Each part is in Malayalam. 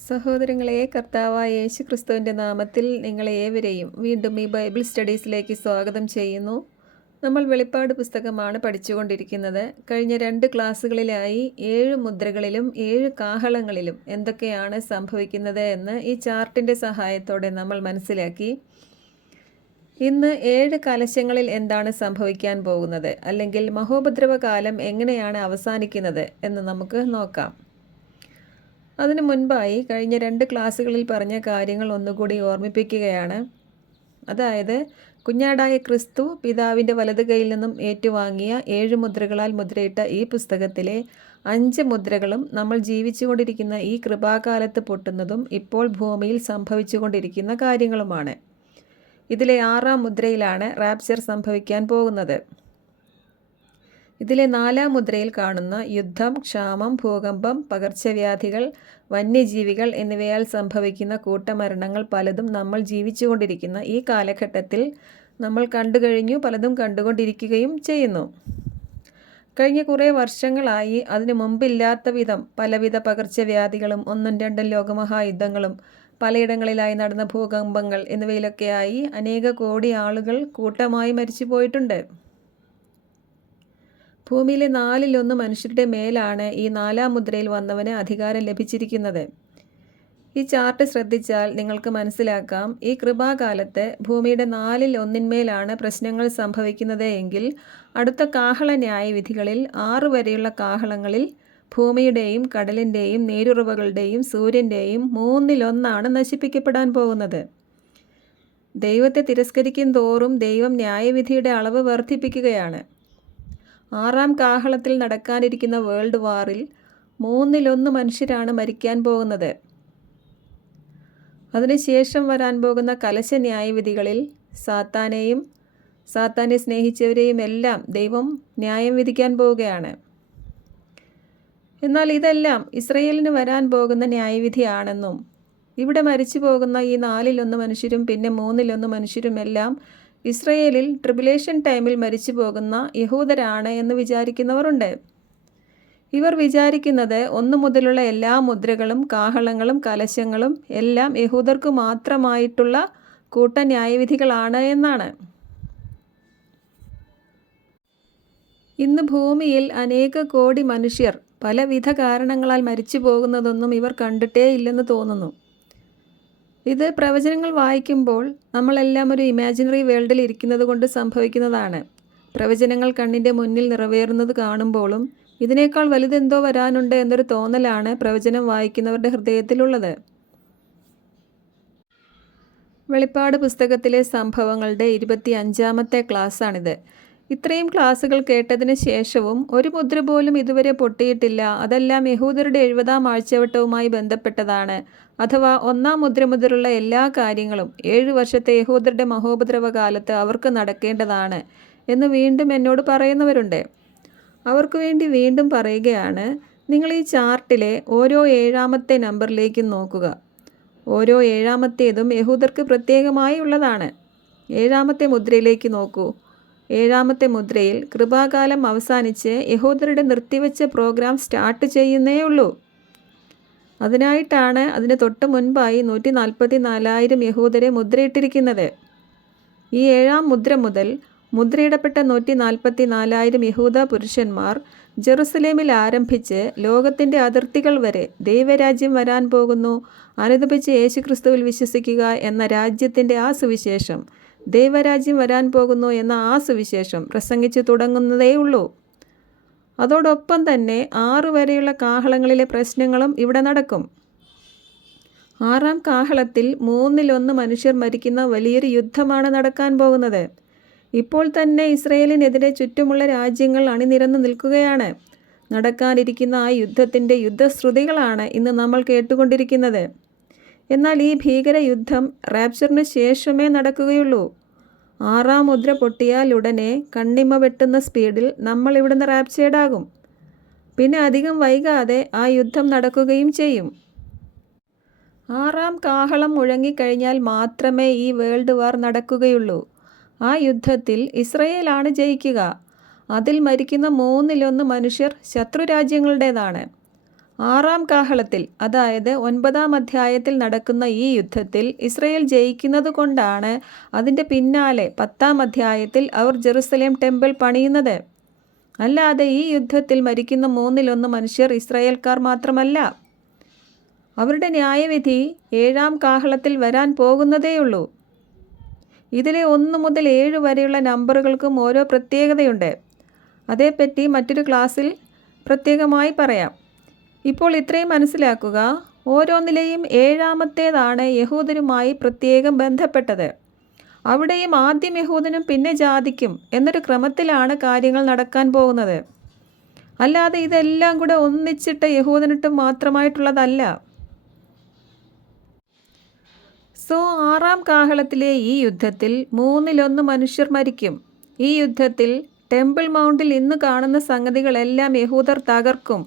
സഹോദരങ്ങളെ, കർത്താവായ യേശു ക്രിസ്തുവിൻ്റെ നാമത്തിൽ നിങ്ങളെ ഏവരെയും വീണ്ടും ഈ ബൈബിൾ സ്റ്റഡീസിലേക്ക് സ്വാഗതം ചെയ്യുന്നു. നമ്മൾ വെളിപ്പാട് പുസ്തകമാണ് പഠിച്ചുകൊണ്ടിരിക്കുന്നത്. കഴിഞ്ഞ 2 ക്ലാസ്സുകളിലായി 7 മുദ്രകളിലും 7 കാഹളങ്ങളിലും എന്തൊക്കെയാണ് സംഭവിക്കുന്നത് എന്ന് ഈ ചാർട്ടിൻ്റെ സഹായത്തോടെ നമ്മൾ മനസ്സിലാക്കി. ഇന്ന് 7 കലശങ്ങളിൽ എന്താണ് സംഭവിക്കാൻ പോകുന്നത്, അല്ലെങ്കിൽ മഹോപദ്രവകാലം എങ്ങനെയാണ് അവസാനിക്കുന്നത് എന്ന് നമുക്ക് നോക്കാം. അതിനു മുൻപായി കഴിഞ്ഞ 2 ക്ലാസ്സുകളിൽ പറഞ്ഞ കാര്യങ്ങൾ ഒന്നുകൂടി ഓർമ്മിപ്പിക്കുകയാണ്. അതായത്, കുഞ്ഞാടായ ക്രിസ്തു പിതാവിൻ്റെ വലതു കൈയിൽ നിന്നും ഏറ്റുവാങ്ങിയ 7 മുദ്രകളാൽ മുദ്രയിട്ട ഈ പുസ്തകത്തിലെ 5 മുദ്രകളും നമ്മൾ ജീവിച്ചുകൊണ്ടിരിക്കുന്ന ഈ കൃപാകാലത്ത് പൊട്ടുന്നതും ഇപ്പോൾ ഭൂമിയിൽ സംഭവിച്ചുകൊണ്ടിരിക്കുന്ന കാര്യങ്ങളുമാണ്. ഇതിലെ 6ാം മുദ്രയിലാണ് റാപ്ചർ സംഭവിക്കാൻ പോകുന്നത്. ഇതിലെ 4ാം മുദ്രയിൽ കാണുന്ന യുദ്ധം, ക്ഷാമം, ഭൂകമ്പം, പകർച്ചവ്യാധികൾ, വന്യജീവികൾ എന്നിവയാൽ സംഭവിക്കുന്ന കൂട്ടമരണങ്ങൾ പലതും നമ്മൾ ജീവിച്ചുകൊണ്ടിരിക്കുന്ന ഈ കാലഘട്ടത്തിൽ നമ്മൾ കണ്ടുകഴിഞ്ഞു, പലതും കണ്ടുകൊണ്ടിരിക്കുകയും ചെയ്യുന്നു. കഴിഞ്ഞ കുറേ വർഷങ്ങളായി അതിനു മുമ്പില്ലാത്ത വിധം പലവിധ പകർച്ചവ്യാധികളും 1ഉം 2ഉം ലോകമഹായുദ്ധങ്ങളും പലയിടങ്ങളിലായി നടന്ന ഭൂകമ്പങ്ങൾ എന്നിവയിലൊക്കെയായി അനേക കോടി ആളുകൾ കൂട്ടമായി മരിച്ചു പോയിട്ടുണ്ട്. ഭൂമിയിലെ 1/4 മനുഷ്യരുടെ മേലാണ് ഈ 4ാം മുദ്രയിൽ വന്നവന് അധികാരം ലഭിച്ചിരിക്കുന്നത്. ഈ ചാർട്ട് ശ്രദ്ധിച്ചാൽ നിങ്ങൾക്ക് മനസ്സിലാക്കാം, ഈ കൃപാകാലത്ത് ഭൂമിയുടെ 1/4 പ്രശ്നങ്ങൾ സംഭവിക്കുന്നത് എങ്കിൽ അടുത്ത കാഹള ന്യായവിധികളിൽ 6 വരെയുള്ള കാഹളങ്ങളിൽ ഭൂമിയുടെയും കടലിൻ്റെയും നീരുറവകളുടെയും സൂര്യൻ്റെയും 1/3 നശിപ്പിക്കപ്പെടാൻ പോകുന്നത്. ദൈവത്തെ തിരസ്കരിക്കും തോറും ദൈവം ന്യായവിധിയുടെ അളവ് വർദ്ധിപ്പിക്കുകയാണ്. 6ാം കാഹളത്തിൽ നടക്കാനിരിക്കുന്ന വേൾഡ് വാറിൽ 1/3 മനുഷ്യരാണ് മരിക്കാൻ പോകുന്നത്. അതിനുശേഷം വരാൻ പോകുന്ന കലശ ന്യായവിധികളിൽ സാത്താനെ സ്നേഹിച്ചവരെയും എല്ലാം ദൈവം ന്യായം വിധിക്കാൻ പോവുകയാണ്. എന്നാൽ ഇതെല്ലാം ഇസ്രയേലിന് വരാൻ പോകുന്ന ന്യായവിധിയാണെന്നും ഇവിടെ മരിച്ചു പോകുന്ന ഈ 1/4 മനുഷ്യരും പിന്നെ 1/3 മനുഷ്യരുമെല്ലാം ഇസ്രയേലിൽ ട്രിബുലേഷൻ ടൈമിൽ മരിച്ചു പോകുന്ന യഹൂദരാണ് എന്ന് വിചാരിക്കുന്നവരുണ്ട്. ഇവർ വിചാരിക്കുന്നത് 1 മുതലുള്ള എല്ലാ മുദ്രകളും കാഹളങ്ങളും കലശങ്ങളും എല്ലാം യഹൂദർക്ക് മാത്രമായിട്ടുള്ള കൂട്ട ന്യായവിധികളാണ് എന്നാണ്. ഇന്ന് ഭൂമിയിൽ അനേക കോടി മനുഷ്യർ പലവിധ കാരണങ്ങളാൽ മരിച്ചു പോകുന്നതൊന്നും ഇവർ കണ്ടിട്ടേ ഇല്ലെന്ന് തോന്നുന്നു. ഇത് പ്രവചനങ്ങൾ വായിക്കുമ്പോൾ നമ്മളെല്ലാം ഒരു ഇമാജിനറി വേൾഡിൽ ഇരിക്കുന്നത് കൊണ്ട് സംഭവിക്കുന്നതാണ്. പ്രവചനങ്ങൾ കണ്ണിൻ്റെ മുന്നിൽ നിറവേറുന്നത് കാണുമ്പോഴും ഇതിനേക്കാൾ വലുതെന്തോ വരാനുണ്ട് എന്നൊരു തോന്നലാണ് പ്രവചനം വായിക്കുന്നവരുടെ ഹൃദയത്തിലുള്ളത്. വെളിപ്പാട് പുസ്തകത്തിലെ സംഭവങ്ങളുടെ 25ാമത്തെ ക്ലാസ്സാണിത്. ഇത്രയും ക്ലാസ്സുകൾ കേട്ടതിന് ശേഷവും ഒരു മുദ്ര പോലും ഇതുവരെ പൊട്ടിയിട്ടില്ല. അതെല്ലാം യഹൂദരുടെ 70ാം ആഴ്ചവട്ടവുമായി ബന്ധപ്പെട്ടതാണ്. അഥവാ 1ാം മുദ്ര മുതലുള്ള എല്ലാ കാര്യങ്ങളും 7 വർഷത്തെ യഹൂദരുടെ മഹോപദ്രവകാലത്ത് അവർക്ക് നടക്കേണ്ടതാണ് എന്ന് വീണ്ടും എന്നോട് പറയുന്നവരുണ്ട്. അവർക്ക് വേണ്ടി വീണ്ടും പറയുകയാണ്, നിങ്ങൾ ഈ ചാർട്ടിലെ ഓരോ 7ാമത്തെ നമ്പറിലേക്കും നോക്കുക. ഓരോ 7ാമത്തേതും യഹൂദർക്ക് പ്രത്യേകമായി ഉള്ളതാണ്. 7ാമത്തെ മുദ്രയിലേക്ക് നോക്കൂ. 7ാമത്തെ മുദ്രയിൽ കൃപാകാലം അവസാനിച്ച് യഹൂദരുടെ നിർത്തിവെച്ച പ്രോഗ്രാം സ്റ്റാർട്ട് ചെയ്യുന്നേ ഉള്ളൂ. അതിനായിട്ടാണ് അതിന് തൊട്ട് മുൻപായി 144,000 യഹൂദരെ മുദ്രയിട്ടിരിക്കുന്നത്. ഈ 7ാം മുദ്ര മുതൽ മുദ്രയിടപ്പെട്ട 144,000 യഹൂദ പുരുഷന്മാർ ജെറുസലേമിൽ ആരംഭിച്ച് ലോകത്തിൻ്റെ അതിർത്തികൾ വരെ ദൈവരാജ്യം വരാൻ പോകുന്നു, അനുദപിച്ച് യേശുക്രിസ്തുവിൽ വിശ്വസിക്കുക എന്ന രാജ്യത്തിൻ്റെ ആ സുവിശേഷം, ദൈവരാജ്യം വരാൻ പോകുന്നു എന്ന ആ സുവിശേഷം പ്രസംഗിച്ചു തുടങ്ങുന്നതേ ഉള്ളൂ. അതോടൊപ്പം തന്നെ 6 വരെയുള്ള കാഹളങ്ങളിലെ പ്രശ്നങ്ങളും ഇവിടെ നടക്കും. 6ാം കാഹളത്തിൽ 1/3 മനുഷ്യർ മരിക്കുന്ന വലിയൊരു യുദ്ധമാണ് നടക്കാൻ പോകുന്നത്. ഇപ്പോൾ തന്നെ ഇസ്രയേലിനെതിരെ ചുറ്റുമുള്ള രാജ്യങ്ങൾ അണിനിരന്നു നിൽക്കുകയാണ്. നടക്കാനിരിക്കുന്ന ആ യുദ്ധത്തിൻ്റെ യുദ്ധശ്രുതികളാണ് ഇന്ന് നമ്മൾ കേട്ടുകൊണ്ടിരിക്കുന്നത്. എന്നാൽ ഈ ഭീകര യുദ്ധം റാപ്ചറിന് ശേഷമേ നടക്കുകയുള്ളൂ. 6ാം മുദ്ര പൊട്ടിയാൽ ഉടനെ കണ്ണിമ വെട്ടുന്ന സ്പീഡിൽ നമ്മൾ ഇവിടുന്ന് റാപ്ചേർഡാകും. പിന്നെ അധികം വൈകാതെ ആ യുദ്ധം നടക്കുകയും ചെയ്യും. 6ാം കാഹളം മുഴങ്ങിക്കഴിഞ്ഞാൽ മാത്രമേ ഈ വേൾഡ് വാർ നടക്കുകയുള്ളൂ. ആ യുദ്ധത്തിൽ ഇസ്രയേലാണ് ജയിക്കുക. അതിൽ മരിക്കുന്ന 1/3 മനുഷ്യർ ശത്രുരാജ്യങ്ങളുടേതാണ്. ആറാം കാഹളത്തിൽ, അതായത് 9-ാം അധ്യായത്തിൽ നടക്കുന്ന ഈ യുദ്ധത്തിൽ ഇസ്രയേൽ ജയിക്കുന്നത് കൊണ്ടാണ് അതിൻ്റെ പിന്നാലെ 10-ാം അധ്യായത്തിൽ അവർ ജെറുസലേം ടെമ്പിൾ പണിയുന്നത്. അല്ലാതെ ഈ യുദ്ധത്തിൽ മരിക്കുന്ന 1/3 മനുഷ്യർ ഇസ്രായേൽക്കാർ മാത്രമല്ല. അവരുടെ ന്യായവിധി 7-ാം കാഹളത്തിൽ വരാൻ പോകുന്നതേയുള്ളൂ. ഇതിലെ 1 മുതൽ 7 വരെയുള്ള നമ്പറുകൾക്കും ഓരോ പ്രത്യേകതയുണ്ട്. അതേപ്പറ്റി മറ്റൊരു ക്ലാസ്സിൽ പ്രത്യേകമായി പറയാം. ഇപ്പോൾ ഇത്രയും മനസ്സിലാക്കുക. ഓരോന്നിലെയും 7-ാമത്തേതാണ് യഹൂദരുമായി പ്രത്യേകം ബന്ധപ്പെട്ടത്. അവിടെയും ആദ്യം യഹൂദനും പിന്നെ ജാതിക്കും എന്നൊരു ക്രമത്തിലാണ് കാര്യങ്ങൾ നടക്കാൻ പോകുന്നത്. അല്ലാതെ ഇതെല്ലാം കൂടെ ഒന്നിച്ചിട്ട് യഹൂദനിട്ട് മാത്രമായിട്ടുള്ളതല്ല. സോ 6-ാം കാഹളത്തിലെ ഈ യുദ്ധത്തിൽ 1/3 മനുഷ്യർ മരിക്കും. ഈ യുദ്ധത്തിൽ ടെമ്പിൾ മൗണ്ടിൽ ഇന്ന് കാണുന്ന സംഗതികളെല്ലാം യഹൂദർ തകർക്കും.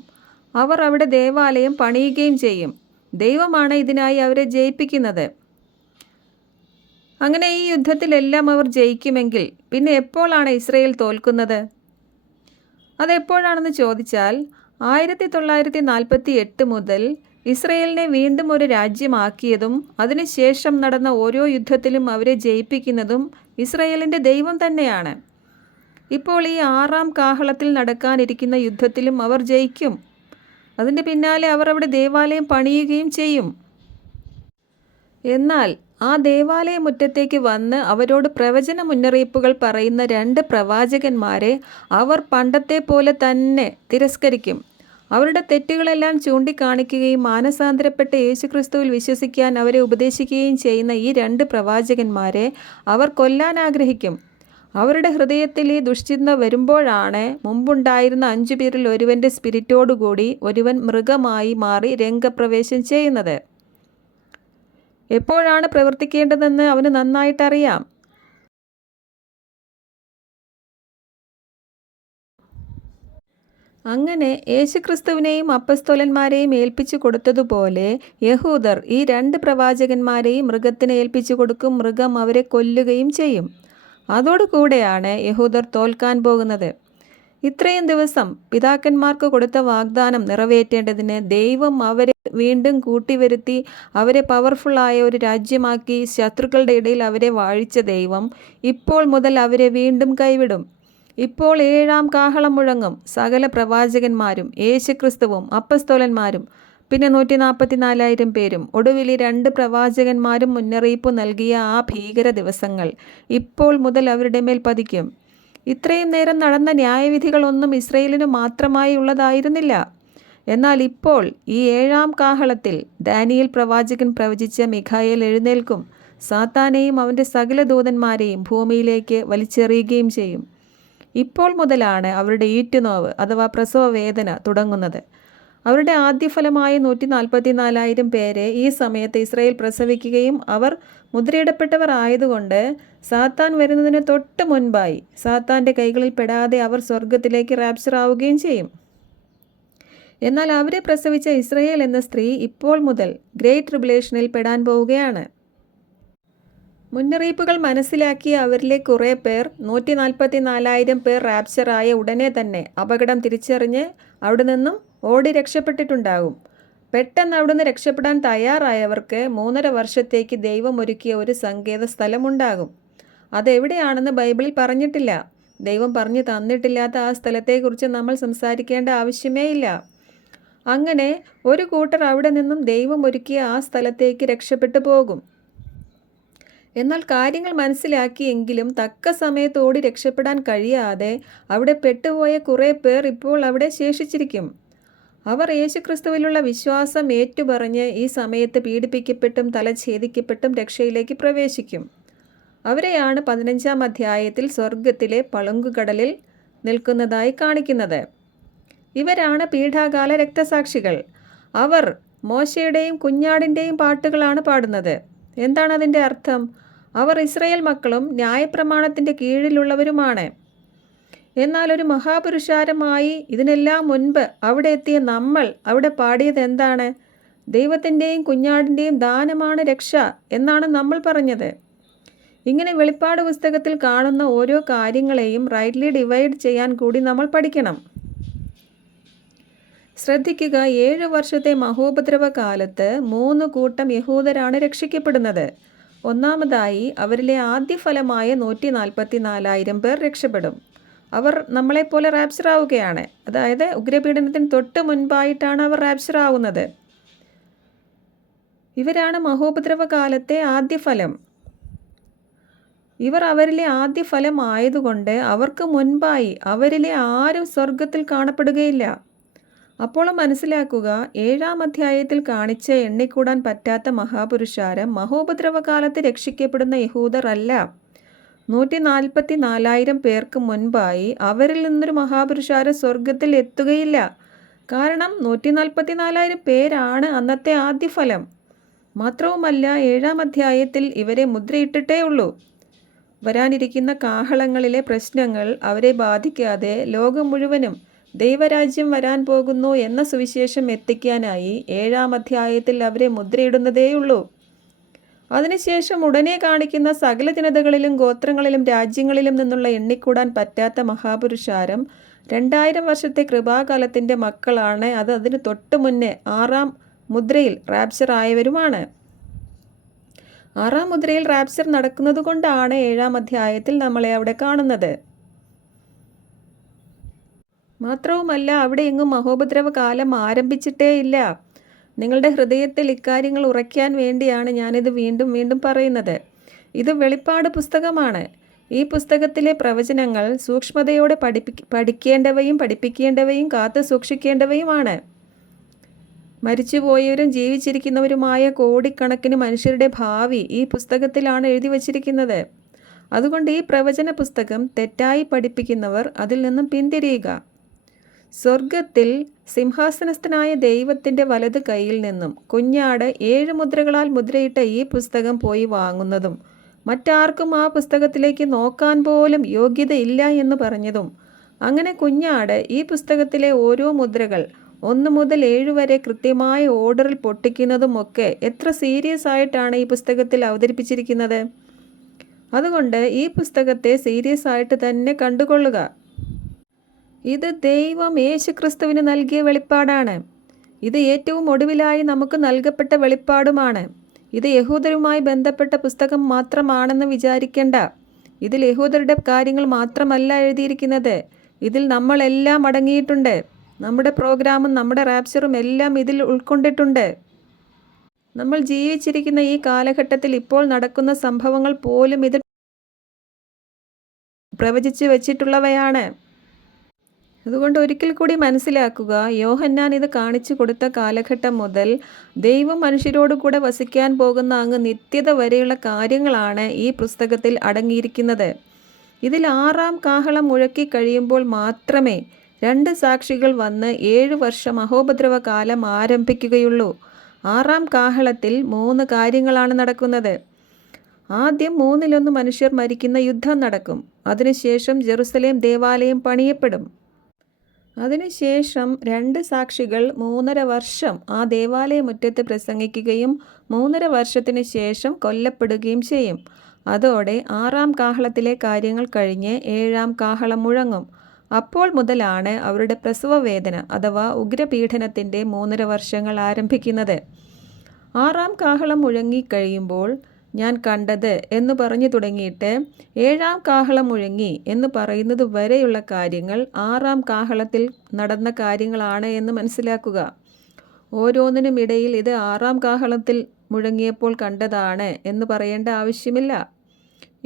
അവർ അവിടെ ദേവാലയം പണിയുകയും ചെയ്യും. ദൈവമാണ് ഇതിനായി അവരെ ജയിപ്പിക്കുന്നത്. അങ്ങനെ ഈ യുദ്ധത്തിലെല്ലാം അവർ ജയിക്കുമെങ്കിൽ പിന്നെ എപ്പോഴാണ് ഇസ്രയേൽ തോൽക്കുന്നത്? അതെപ്പോഴാണെന്ന് ചോദിച്ചാൽ 1948 മുതൽ ഇസ്രയേലിനെ വീണ്ടും ഒരു രാജ്യമാക്കിയതും അതിനുശേഷം നടന്ന ഓരോ യുദ്ധത്തിലും അവരെ ജയിപ്പിക്കുന്നതും ഇസ്രയേലിൻ്റെ ദൈവം തന്നെയാണ്. ഇപ്പോൾ ഈ 6-ാം കാഹളത്തിൽ നടക്കാനിരിക്കുന്ന യുദ്ധത്തിലും അവർ ജയിക്കും. അതിൻ്റെ പിന്നാലെ അവർ അവിടെ ദേവാലയം പണിയുകയും ചെയ്യും. എന്നാൽ ആ ദേവാലയ മുറ്റത്തേക്ക് വന്ന് അവരോട് പ്രവചന മുന്നറിയിപ്പുകൾ പറയുന്ന 2 പ്രവാചകന്മാരെ അവർ പണ്ടത്തെ പോലെ തന്നെ തിരസ്കരിക്കും. അവരുടെ തെറ്റുകളെല്ലാം ചൂണ്ടിക്കാണിക്കുകയും മാനസാന്തരപ്പെട്ട യേശുക്രിസ്തുവിൽ വിശ്വസിക്കാൻ അവരെ ഉപദേശിക്കുകയും ചെയ്യുന്ന ഈ 2 പ്രവാചകന്മാരെ അവർ കൊല്ലാൻ ആഗ്രഹിക്കും. അവരുടെ ഹൃദയത്തിൽ ഈ ദുശ്ചിന്ത വരുമ്പോഴാണ് മുമ്പുണ്ടായിരുന്ന 5 പേരിൽ ഒരുവൻ്റെ സ്പിരിറ്റോടുകൂടി ഒരുവൻ മൃഗമായി മാറി രംഗപ്രവേശം ചെയ്യുന്നത്. എപ്പോഴാണ് പ്രവർത്തിക്കേണ്ടതെന്ന് അവന് നന്നായിട്ടറിയാം. അങ്ങനെ യേശുക്രിസ്തുവിനെയും അപ്പസ്തോലന്മാരെയും ഏൽപ്പിച്ചു കൊടുത്തതുപോലെ യഹൂദർ ഈ 2 പ്രവാചകന്മാരെയും മൃഗത്തിന് ഏൽപ്പിച്ചു കൊടുക്കും. മൃഗം അവരെ കൊല്ലുകയും ചെയ്യും. അതോടുകൂടെയാണ് യഹൂദർ തോൽക്കാൻ പോകുന്നത്. ഇത്രയും ദിവസം പിതാക്കന്മാർക്ക് കൊടുത്ത വാഗ്ദാനം നിറവേറ്റേണ്ടതിന് ദൈവം അവരെ വീണ്ടും കൂട്ടിവരുത്തി അവരെ പവർഫുള്ളായ ഒരു രാജ്യമാക്കി ശത്രുക്കളുടെ ഇടയിൽ അവരെ വാഴിച്ച ദൈവം ഇപ്പോൾ മുതൽ അവരെ വീണ്ടും കൈവിടും. ഇപ്പോൾ 7-ാം കാഹളം മുഴങ്ങും. സകല പ്രവാചകന്മാരും യേശുക്രിസ്തുവും അപ്പസ്തോലന്മാരും പിന്നെ 144,000 പേരും ഒടുവിൽ 2 പ്രവാചകന്മാരും മുന്നറിയിപ്പ് നൽകിയ ആ ഭീകര ദിവസങ്ങൾ ഇപ്പോൾ മുതൽ അവരുടെ മേൽ പതിക്കും. ഇത്രയും നേരം നടന്ന ന്യായവിധികളൊന്നും ഇസ്രയേലിന് മാത്രമായി ഉള്ളതായിരുന്നില്ല. എന്നാൽ ഇപ്പോൾ ഈ 7-ാം കാഹളത്തിൽ ദാനിയേൽ പ്രവാചകൻ പ്രവചിച്ച മിഖായേൽ എഴുന്നേൽക്കും. സാത്താനെയും അവൻ്റെ സകല ദൂതന്മാരെയും ഭൂമിയിലേക്ക് വലിച്ചെറിയുകയും ചെയ്യും. ഇപ്പോൾ മുതലാണ് അവരുടെ ഈറ്റുനോവ് അഥവാ പ്രസവ വേദന തുടങ്ങുന്നത്. അവരുടെ ആദ്യഫലമായ 144,000 പേരെ ഈ സമയത്ത് ഇസ്രായേൽ പ്രസവിക്കുകയും അവർ മുദ്രയിടപ്പെട്ടവർ ആയതുകൊണ്ട് സാത്താൻ വരുന്നതിന് തൊട്ട് മുൻപായി സാത്താൻ്റെ കൈകളിൽ പെടാതെ അവർ സ്വർഗത്തിലേക്ക് റാപ്ചർ ആവുകയും ചെയ്യും. എന്നാൽ അവരെ പ്രസവിച്ച ഇസ്രായേൽ എന്ന സ്ത്രീ ഇപ്പോൾ മുതൽ ഗ്രേറ്റ് ട്രിബുലേഷനിൽ പെടാൻ പോവുകയാണ്. മുന്നറിയിപ്പുകൾ മനസ്സിലാക്കിയ അവരിലെ കുറേ പേർ 144,000 പേർ റാപ്ചറായ ഉടനെ തന്നെ അപകടം തിരിച്ചറിഞ്ഞ് അവിടെ നിന്നും ഓടി രക്ഷപ്പെട്ടിട്ടുണ്ടാകും. പെട്ടെന്ന് അവിടുന്ന് രക്ഷപ്പെടാൻ തയ്യാറായവർക്ക് 3.5 വർഷത്തേക്ക് ദൈവം ഒരുക്കിയ ഒരു സങ്കേത സ്ഥലമുണ്ടാകും. അതെവിടെയാണെന്ന് ബൈബിളിൽ പറഞ്ഞിട്ടില്ല. ദൈവം പറഞ്ഞു തന്നിട്ടില്ലാത്ത ആ സ്ഥലത്തെക്കുറിച്ച് നമ്മൾ സംസാരിക്കേണ്ട ആവശ്യമേ ഇല്ല. അങ്ങനെ ഒരു കൂട്ടർ അവിടെ നിന്നും ദൈവം ഒരുക്കിയ ആ സ്ഥലത്തേക്ക് രക്ഷപ്പെട്ടു പോകും. എന്നാൽ കാര്യങ്ങൾ മനസ്സിലാക്കിയെങ്കിലും തക്ക സമയത്തോടി രക്ഷപ്പെടാൻ കഴിയാതെ അവിടെ പെട്ടുപോയ കുറേ പേർ ഇപ്പോൾ അവിടെ ശേഷിച്ചിരിക്കും. അവർ യേശുക്രിസ്തുവിലുള്ള വിശ്വാസം ഏറ്റുപറഞ്ഞ് ഈ സമയത്ത് പീഡിപ്പിക്കപ്പെട്ടും തലഛേദിക്കപ്പെട്ടും രക്ഷയിലേക്ക് പ്രവേശിക്കും. അവരെയാണ് 15-ാം അധ്യായത്തിൽ സ്വർഗത്തിലെ പളുങ്കുകടലിൽ നിൽക്കുന്നതായി കാണിക്കുന്നത്. ഇവരാണ് പീഠാകാല രക്തസാക്ഷികൾ. അവർ മോശയുടെയും കുഞ്ഞാടിൻ്റെയും പാട്ടുകളാണ് പാടുന്നത്. എന്താണ് അതിൻ്റെ അർത്ഥം? അവർ ഇസ്രായേൽ മക്കളും ന്യായപ്രമാണത്തിൻ്റെ കീഴിലുള്ളവരുമാണ്. എന്നാൽ ഒരു മഹാപുരുഷാരമായി ഇതിനെല്ലാം മുൻപ് അവിടെ എത്തിയ നമ്മൾ അവിടെ പാടിയത് എന്താണ്? ദൈവത്തിൻ്റെയും കുഞ്ഞാടിൻ്റെയും ദാനമാണ് രക്ഷ എന്നാണ് നമ്മൾ പറഞ്ഞത്. ഇങ്ങനെ വെളിപ്പാട് പുസ്തകത്തിൽ കാണുന്ന ഓരോ കാര്യങ്ങളെയും റൈറ്റ്ലി ഡിവൈഡ് ചെയ്യാൻ കൂടി നമ്മൾ പഠിക്കണം. ശ്രദ്ധിക്കുക, 7 വർഷത്തെ മഹോപദ്രവ കാലത്ത് 3 കൂട്ടം യഹൂദരാണ് രക്ഷിക്കപ്പെടുന്നത്. ഒന്നാമതായി അവരിലെ ആദ്യഫലമായ 144,000 പേർ രക്ഷപ്പെടും. അവർ നമ്മളെപ്പോലെ റാപ്ചർ ആവുകയാണ്. അതായത് ഉഗ്രപീഡനത്തിന് തൊട്ട് മുൻപായിട്ടാണ് അവർ റാപ്ചർ ആവുന്നത്. ഇവരാണ് മഹോപദ്രവ കാലത്തെ ആദ്യഫലം. ഇവർ അവരിലെ ആദ്യഫലം ആയതുകൊണ്ട് അവർക്ക് മുൻപായി അവരിലെ ആരും സ്വർഗത്തിൽ കാണപ്പെടുകയില്ല. അപ്പോൾ മനസ്സിലാക്കുക, 7-ാം അധ്യായത്തിൽ കാണിച്ച എണ്ണിക്കൂടാൻ പറ്റാത്ത മഹാപുരുഷാരം മഹോപദ്രവകാലത്ത് രക്ഷിക്കപ്പെടുന്ന യഹൂദർ അല്ല. 144,000 പേർക്ക് മുൻപായി അവരിൽ നിന്നൊരു മഹാപുരുഷാരം സ്വർഗത്തിൽ എത്തുകയില്ല. കാരണം 144,000 പേരാണ് അന്നത്തെ ആദ്യഫലം. മാത്രവുമല്ല, 7-ാം അധ്യായത്തിൽ ഇവരെ മുദ്രയിട്ടിട്ടേ ഉള്ളൂ. വരാനിരിക്കുന്ന കാഹളങ്ങളിലെ പ്രശ്നങ്ങൾ അവരെ ബാധിക്കാതെ ലോകം മുഴുവനും ദൈവരാജ്യം വരാൻ പോകുന്നു എന്ന സുവിശേഷം എത്തിക്കാനായി 7-ാം അധ്യായത്തിൽ അവരെ മുദ്രയിടുന്നതേയുള്ളൂ. അതിനുശേഷം ഉടനെ കാണിക്കുന്ന സകല ജനതകളിലും ഗോത്രങ്ങളിലും രാജ്യങ്ങളിലും നിന്നുള്ള എണ്ണിക്കൂടാൻ പറ്റാത്ത മഹാപുരുഷാരം 2000 വർഷത്തെ കൃപാകാലത്തിൻ്റെ മക്കളാണ്. അതിന് തൊട്ട് മുന്നേ 6-ാം മുദ്രയിൽ റാപ്ചർ ആയവരുമാണ്. 6-ാം മുദ്രയിൽ റാപ്ചർ നടക്കുന്നത് കൊണ്ടാണ് 7-ാം അധ്യായത്തിൽ നമ്മളെ അവിടെ കാണുന്നത്. മാത്രവുമല്ല, അവിടെ എങ്ങും മഹോപദ്രവ കാലം ആരംഭിച്ചിട്ടേ ഇല്ല. നിങ്ങളുടെ ഹൃദയത്തിൽ ഇക്കാര്യങ്ങൾ ഉറയ്ക്കാൻ വേണ്ടിയാണ് ഞാനിത് വീണ്ടും വീണ്ടും പറയുന്നത്. ഇത് വെളിപ്പാട് പുസ്തകമാണ്. ഈ പുസ്തകത്തിലെ പ്രവചനങ്ങൾ സൂക്ഷ്മതയോടെ പഠിക്കേണ്ടവയും പഠിപ്പിക്കേണ്ടവയും കാത്തു സൂക്ഷിക്കേണ്ടവയുമാണ്. മരിച്ചുപോയവരും ജീവിച്ചിരിക്കുന്നവരുമായ കോടിക്കണക്കിന് മനുഷ്യരുടെ ഭാവി ഈ പുസ്തകത്തിലാണ് എഴുതി വച്ചിരിക്കുന്നത്. അതുകൊണ്ട് ഈ പ്രവചന പുസ്തകം തെറ്റായി പഠിപ്പിക്കുന്നവർ അതിൽ നിന്നും പിന്തിരിയുക. സ്വർഗത്തിൽ സിംഹാസനസ്ഥനായ ദൈവത്തിൻ്റെ വലത് കൈയിൽ നിന്നും കുഞ്ഞാട് 7 മുദ്രകളാൽ മുദ്രയിട്ട ഈ പുസ്തകം പോയി വാങ്ങുന്നതും മറ്റാർക്കും ആ പുസ്തകത്തിലേക്ക് നോക്കാൻ പോലും യോഗ്യതയില്ല എന്ന് പറഞ്ഞതും, അങ്ങനെ കുഞ്ഞാട് ഈ പുസ്തകത്തിലെ ഓരോ മുദ്രകൾ 1 മുതൽ 7 വരെ കൃത്യമായ ഓർഡറിൽ പൊട്ടിക്കുന്നതുമൊക്കെ എത്ര സീരിയസ് ആയിട്ടാണ് ഈ പുസ്തകത്തിൽ അവതരിപ്പിച്ചിരിക്കുന്നത്. അതുകൊണ്ട് ഈ പുസ്തകത്തെ സീരിയസ് ആയിട്ട് തന്നെ കണ്ടുകൊള്ളുക. ഇത് ദൈവം യേശുക്രിസ്തുവിന് നൽകിയ വെളിപ്പാടാണ്. ഇത് ഏറ്റവും ഒടുവിലായി നമുക്ക് നൽകപ്പെട്ട വെളിപ്പാടുമാണ്. ഇത് യഹൂദരുമായി ബന്ധപ്പെട്ട പുസ്തകം മാത്രമാണെന്ന് വിചാരിക്കേണ്ട. ഇതിൽ യഹൂദരുടെ കാര്യങ്ങൾ മാത്രമല്ല എഴുതിയിരിക്കുന്നത്. ഇതിൽ നമ്മളെല്ലാം അടങ്ങിയിട്ടുണ്ട്. നമ്മുടെ പ്രോഗ്രാമും നമ്മുടെ റാപ്ചറും എല്ലാം ഇതിൽ ഉൾക്കൊണ്ടിട്ടുണ്ട്. നമ്മൾ ജീവിച്ചിരിക്കുന്ന ഈ കാലഘട്ടത്തിൽ ഇപ്പോൾ നടക്കുന്ന സംഭവങ്ങൾ പോലും ഇതിൽ പ്രവചിച്ചു വച്ചിട്ടുള്ളവയാണ്. അതുകൊണ്ട് ഒരിക്കൽ കൂടി മനസ്സിലാക്കുക, യോഹന്നാൻ ഇത് കാണിച്ചു കൊടുത്ത കാലഘട്ടം മുതൽ ദൈവം മനുഷ്യരോട് കൂടെ വസിക്കാൻ പോകുന്ന അങ്ങ് നിത്യത വരെയുള്ള കാര്യങ്ങളാണ് ഈ പുസ്തകത്തിൽ അടങ്ങിയിരിക്കുന്നത്. ഇതിൽ 6-ാം കാഹളം മുഴക്കി കഴിയുമ്പോൾ മാത്രമേ 2 സാക്ഷികൾ വന്ന് 7 വർഷം മഹോപദ്രവ കാലം ആരംഭിക്കുകയുള്ളൂ. 6-ാം കാഹളത്തിൽ 3 കാര്യങ്ങളാണ് നടക്കുന്നത്. ആദ്യം 1/3 മനുഷ്യർ മരിക്കുന്ന യുദ്ധം നടക്കും. അതിനുശേഷം ജെറുസലേം ദേവാലയം പണിയപ്പെടും. അതിനുശേഷം 2 സാക്ഷികൾ 3.5 വർഷം ആ ദേവാലയമുറ്റത്ത് പ്രസംഗിക്കുകയും 3.5 വർഷത്തിന് ശേഷം കൊല്ലപ്പെടുകയും ചെയ്യും. അതോടെ 6-ാം കാഹളത്തിലെ കാര്യങ്ങൾ കഴിഞ്ഞ് 7-ാം കാഹളം മുഴങ്ങും. അപ്പോൾ മുതലാണ് അവരുടെ പ്രസവ വേദന അഥവാ ഉഗ്രപീഡനത്തിൻ്റെ 3.5 വർഷങ്ങൾ ആരംഭിക്കുന്നത്. 6-ാം കാഹളം മുഴങ്ങിക്കഴിയുമ്പോൾ ഞാൻ കണ്ടത് എന്ന് പറഞ്ഞു തുടങ്ങിയിട്ട് 7-ാം കാഹളം മുഴങ്ങി എന്ന് പറയുന്നത് വരെയുള്ള കാര്യങ്ങൾ 6-ാം കാഹളത്തിൽ നടന്ന കാര്യങ്ങളാണ് എന്ന് മനസ്സിലാക്കുക. ഓരോന്നിനും ഇടയിൽ ഇത് 6-ാം കാഹളത്തിൽ മുഴങ്ങിയപ്പോൾ കണ്ടതാണ് എന്ന് പറയേണ്ട ആവശ്യമില്ല.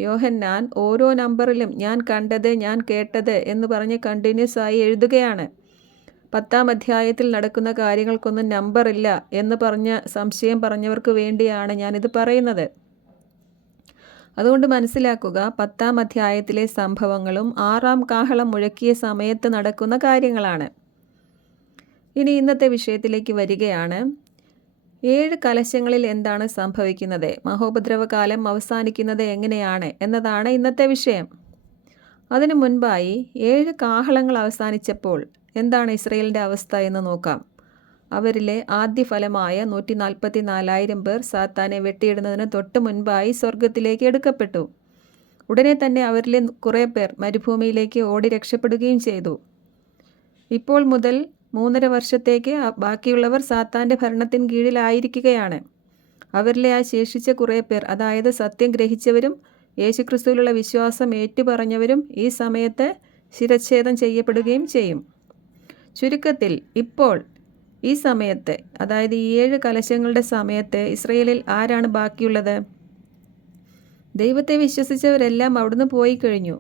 യോഹന്നാൻ ഓരോ നമ്പറിലും ഞാൻ കണ്ടത്, ഞാൻ കേട്ടത് എന്ന് പറഞ്ഞ് കണ്ടിന്യൂസ് ആയി എഴുതുകയാണ്. 10-ാം അധ്യായത്തിൽ നടക്കുന്ന കാര്യങ്ങൾക്കൊന്നും നമ്പറില്ല എന്ന് പറഞ്ഞ സംശയം പറഞ്ഞവർക്ക് വേണ്ടിയാണ് ഞാനിത് പറയുന്നത്. അതുകൊണ്ട് മനസ്സിലാക്കുക, 10-ാം അധ്യായത്തിലെ സംഭവങ്ങളും 6-ാം കാഹളം മുഴക്കിയ സമയത്ത് നടക്കുന്ന കാര്യങ്ങളാണ്. ഇനി ഇന്നത്തെ വിഷയത്തിലേക്ക് വരികയാണ്. 7 കലശങ്ങളിൽ എന്താണ് സംഭവിക്കുന്നത്, മഹോപദ്രവകാലം അവസാനിക്കുന്നത് എങ്ങനെയാണ് എന്നതാണ് ഇന്നത്തെ വിഷയം. അതിനു മുൻപായി 7 കാഹളങ്ങൾ അവസാനിച്ചപ്പോൾ എന്താണ് ഇസ്രയേലിൻ്റെ അവസ്ഥ എന്ന് നോക്കാം. അവരിലെ ആദ്യ ഫലമായ 144,000 പേർ സാത്താനെ വെട്ടിയിടുന്നതിന് തൊട്ട് മുൻപായി സ്വർഗത്തിലേക്ക് എടുക്കപ്പെട്ടു. ഉടനെ തന്നെ അവരിലെ കുറേ പേർ മരുഭൂമിയിലേക്ക് ഓടി രക്ഷപ്പെടുകയും ചെയ്തു. ഇപ്പോൾ മുതൽ 3.5 വർഷത്തേക്ക് ബാക്കിയുള്ളവർ സാത്താൻ്റെ ഭരണത്തിന് കീഴിലായിരിക്കുകയാണ്. അവരിലെ ആ ശേഷിച്ച കുറേ പേർ, അതായത് സത്യം ഗ്രഹിച്ചവരും യേശുക്രിസ്തുവിലുള്ള വിശ്വാസം ഏറ്റുപറഞ്ഞവരും ഈ സമയത്ത് ശിരച്ഛേദം ചെയ്യപ്പെടുകയും ചെയ്യും. ചുരുക്കത്തിൽ ഇപ്പോൾ ഈ സമയത്ത്, അതായത് ഈ 7 കലശങ്ങളുടെ സമയത്ത് ഇസ്രയേലിൽ ആരാണ് ബാക്കിയുള്ളത്? ദൈവത്തെ വിശ്വസിച്ചവരെല്ലാം അവിടുന്ന് പോയി കഴിഞ്ഞു.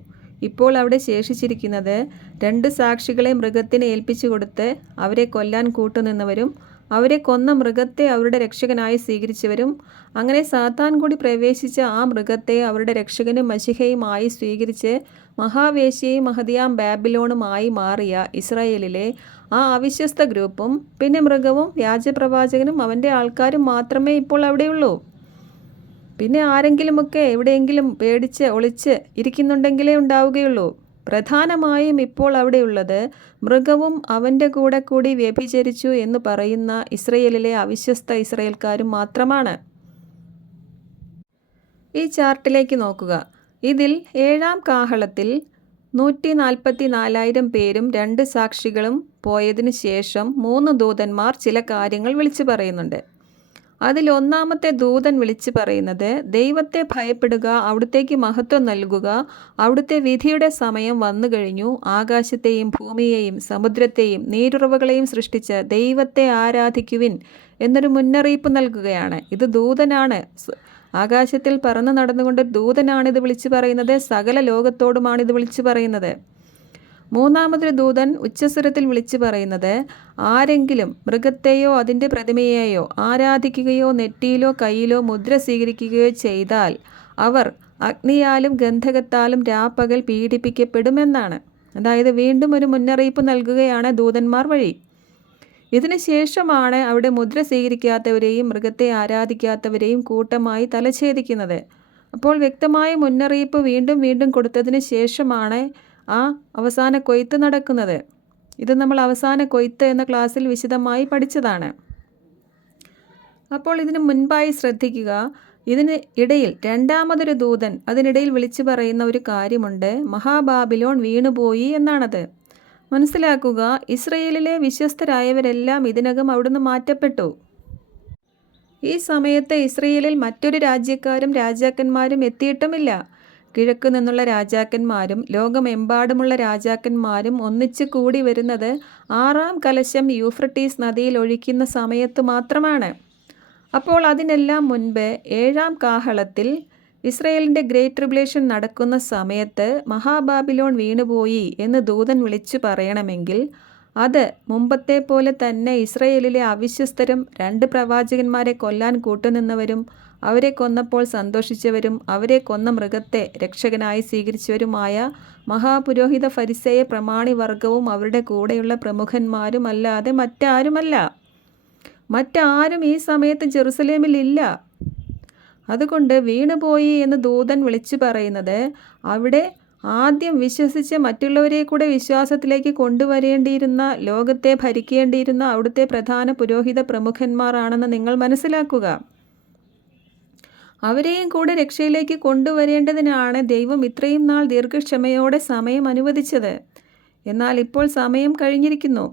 ഇപ്പോൾ അവിടെ ശേഷിച്ചിരിക്കുന്നത് 2 സാക്ഷികളെ മൃഗത്തിന് ഏൽപ്പിച്ചു കൊടുത്ത് അവരെ കൊല്ലാൻ കൂട്ടുനിന്നവരും അവരെ കൊന്ന മൃഗത്തെ അവരുടെ രക്ഷകനായി സ്വീകരിച്ചവരും അങ്ങനെ സാത്താൻ കൂടി പ്രവേശിച്ച ആ മൃഗത്തെ അവരുടെ രക്ഷകനും മശിഹയുമായി സ്വീകരിച്ച് മഹാവേശ്യയും മഹതിയാം ബാബിലോണുമായി മാറിയ ഇസ്രായേലിലെ ആ അവിശ്വസ്ത ഗ്രൂപ്പും പിന്നെ മൃഗവും വ്യാജപ്രവാചകനും അവൻ്റെ ആൾക്കാരും മാത്രമേ ഇപ്പോൾ അവിടെയുള്ളൂ. പിന്നെ ആരെങ്കിലുമൊക്കെ എവിടെയെങ്കിലും പേടിച്ച് ഒളിച്ച് ഇരിക്കുന്നുണ്ടെങ്കിലേ ഉണ്ടാവുകയുള്ളൂ. പ്രധാനമായും ഇപ്പോൾ അവിടെയുള്ളത് മൃഗവും അവൻ്റെ കൂടെ കൂടി വ്യഭിചരിച്ചു എന്ന് പറയുന്ന ഇസ്രയേലിലെ അവിശ്വസ്ത ഇസ്രയേൽക്കാരും മാത്രമാണ്. ഈ ചാർട്ടിലേക്ക് നോക്കുക. ഇതിൽ 7-ാം കാഹളത്തിൽ 144,000 പേരും 2 സാക്ഷികളും പോയതിനു ശേഷം 3 ദൂതന്മാർ ചില കാര്യങ്ങൾ വിളിച്ചു പറയുന്നുണ്ട്. അതിൽ ഒന്നാമത്തെ ദൂതൻ വിളിച്ചു പറയുന്നത്, ദൈവത്തെ ഭയപ്പെടുക, അവിടുത്തേക്ക് മഹത്വം നൽകുക, അവിടുത്തെ വിധിയുടെ സമയം വന്നു കഴിഞ്ഞു, ആകാശത്തെയും ഭൂമിയെയും സമുദ്രത്തെയും നീരുറവുകളെയും സൃഷ്ടിച്ച ദൈവത്തെ ആരാധിക്കുവിൻ എന്നൊരു മുന്നറിയിപ്പ് നൽകുകയാണ്. ഇത് ദൂതനാണ്, ആകാശത്തിൽ പറന്ന് നടന്നുകൊണ്ട് ദൂതനാണിത് വിളിച്ചു പറയുന്നത്, സകല ലോകത്തോടുമാണിത് വിളിച്ചു പറയുന്നത്. മൂന്നാമതൊരു ദൂതൻ ഉച്ചസ്വരത്തിൽ വിളിച്ചു പറയുന്നത്, ആരെങ്കിലും മൃഗത്തെയോ അതിൻ്റെ പ്രതിമയെയോ ആരാധിക്കുകയോ നെറ്റിയിലോ കയ്യിലോ മുദ്ര സ്വീകരിക്കുകയോ ചെയ്താൽ അവർ അഗ്നിയാലും ഗന്ധകത്താലും രാപ്പകൽ പീഡിപ്പിക്കപ്പെടുമെന്നാണ്. അതായത് വീണ്ടും ഒരു മുന്നറിയിപ്പ് നൽകുകയാണ് ദൂതന്മാർ വഴി. ഇതിനു ശേഷമാണ് അവിടെ മുദ്ര സ്വീകരിക്കാത്തവരെയും മൃഗത്തെ ആരാധിക്കാത്തവരെയും കൂട്ടമായി തലഛേദിക്കുന്നത്. അപ്പോൾ വ്യക്തമായ മുന്നറിയിപ്പ് വീണ്ടും വീണ്ടും കൊടുത്തതിന് ശേഷമാണ് ആ അവസാന കൊയ്ത്ത് നടക്കുന്നത്. ഇത് നമ്മൾ അവസാന കൊയ്ത്ത് എന്ന ക്ലാസ്സിൽ വിശദമായി പഠിച്ചതാണ്. അപ്പോൾ ഇതിനു മുൻപായി ശ്രദ്ധിക്കുക, ഇതിന് ഇടയിൽ രണ്ടാമതൊരു ദൂതൻ അതിനിടയിൽ വിളിച്ചു പറയുന്ന ഒരു കാര്യമുണ്ട്. മഹാബാബിലോൺ വീണുപോയി എന്നാണത്. മനസ്സിലാക്കുക, ഇസ്രയേലിലെ വിശ്വസ്തരായവരെല്ലാം ഇതിനകം അവിടുന്ന് മാറ്റപ്പെട്ടു. ഈ സമയത്ത് ഇസ്രയേലിൽ മറ്റൊരു രാജ്യക്കാരും രാജാക്കന്മാരും എത്തിയിട്ടുമില്ല. കിഴക്കു നിന്നുള്ള രാജാക്കന്മാരും ലോകമെമ്പാടുമുള്ള രാജാക്കന്മാരും ഒന്നിച്ചു കൂടി വരുന്നത് 6-ാം കലശം യൂഫ്രട്ടീസ് നദിയിൽ ഒഴിക്കുന്ന സമയത്ത് മാത്രമാണ്. അപ്പോൾ അതിനെല്ലാം മുൻപ് 7-ാം കാഹളത്തിൽ ഇസ്രയേലിൻ്റെ ഗ്രേറ്റ് ട്രിബുലേഷൻ നടക്കുന്ന സമയത്ത് മഹാബാബിലോൺ വീണുപോയി എന്ന് ദൂതൻ വിളിച്ചു പറയണമെങ്കിൽ അത് മുമ്പത്തെ പോലെ തന്നെ ഇസ്രയേലിലെ അവിശ്വസ്തരും 2 പ്രവാചകന്മാരെ കൊല്ലാൻ കൂട്ടുനിന്നവരും അവരെ കൊന്നപ്പോൾ സന്തോഷിച്ചവരും അവരെ കൊന്ന മൃഗത്തെ രക്ഷകനായി സ്വീകരിച്ചവരുമായ മഹാപുരോഹിത ഫരിസേയ പ്രമാണി വർഗവും അവരുടെ കൂടെയുള്ള പ്രമുഖന്മാരും അല്ലാതെ മറ്റാരുമല്ല. മറ്റാരും ഈ സമയത്ത് ജെറുസലേമിൽ ഇല്ല. അതുകൊണ്ട് വീണുപോയി എന്ന് ദൂതൻ വിളിച്ചു പറയുന്നത് അവിടെ ആദ്യം വിശ്വസിച്ച് മറ്റുള്ളവരെ കൂടെ വിശ്വാസത്തിലേക്ക് കൊണ്ടുവരേണ്ടിയിരുന്ന, ലോകത്തെ ഭരിക്കേണ്ടിയിരുന്ന അവിടുത്തെ പ്രധാന പുരോഹിത പ്രമുഖന്മാരാണെന്ന് നിങ്ങൾ മനസ്സിലാക്കുക. അവരെയും കൂടെ രക്ഷയിലേക്ക് കൊണ്ടുവരേണ്ടതിനാണ് ദൈവം ഇത്രയും നാൾ ദീർഘക്ഷമയോടെ സമയം അനുവദിച്ചത്. എന്നാൽ ഇപ്പോൾ സമയം കഴിഞ്ഞിരിക്കുന്നു.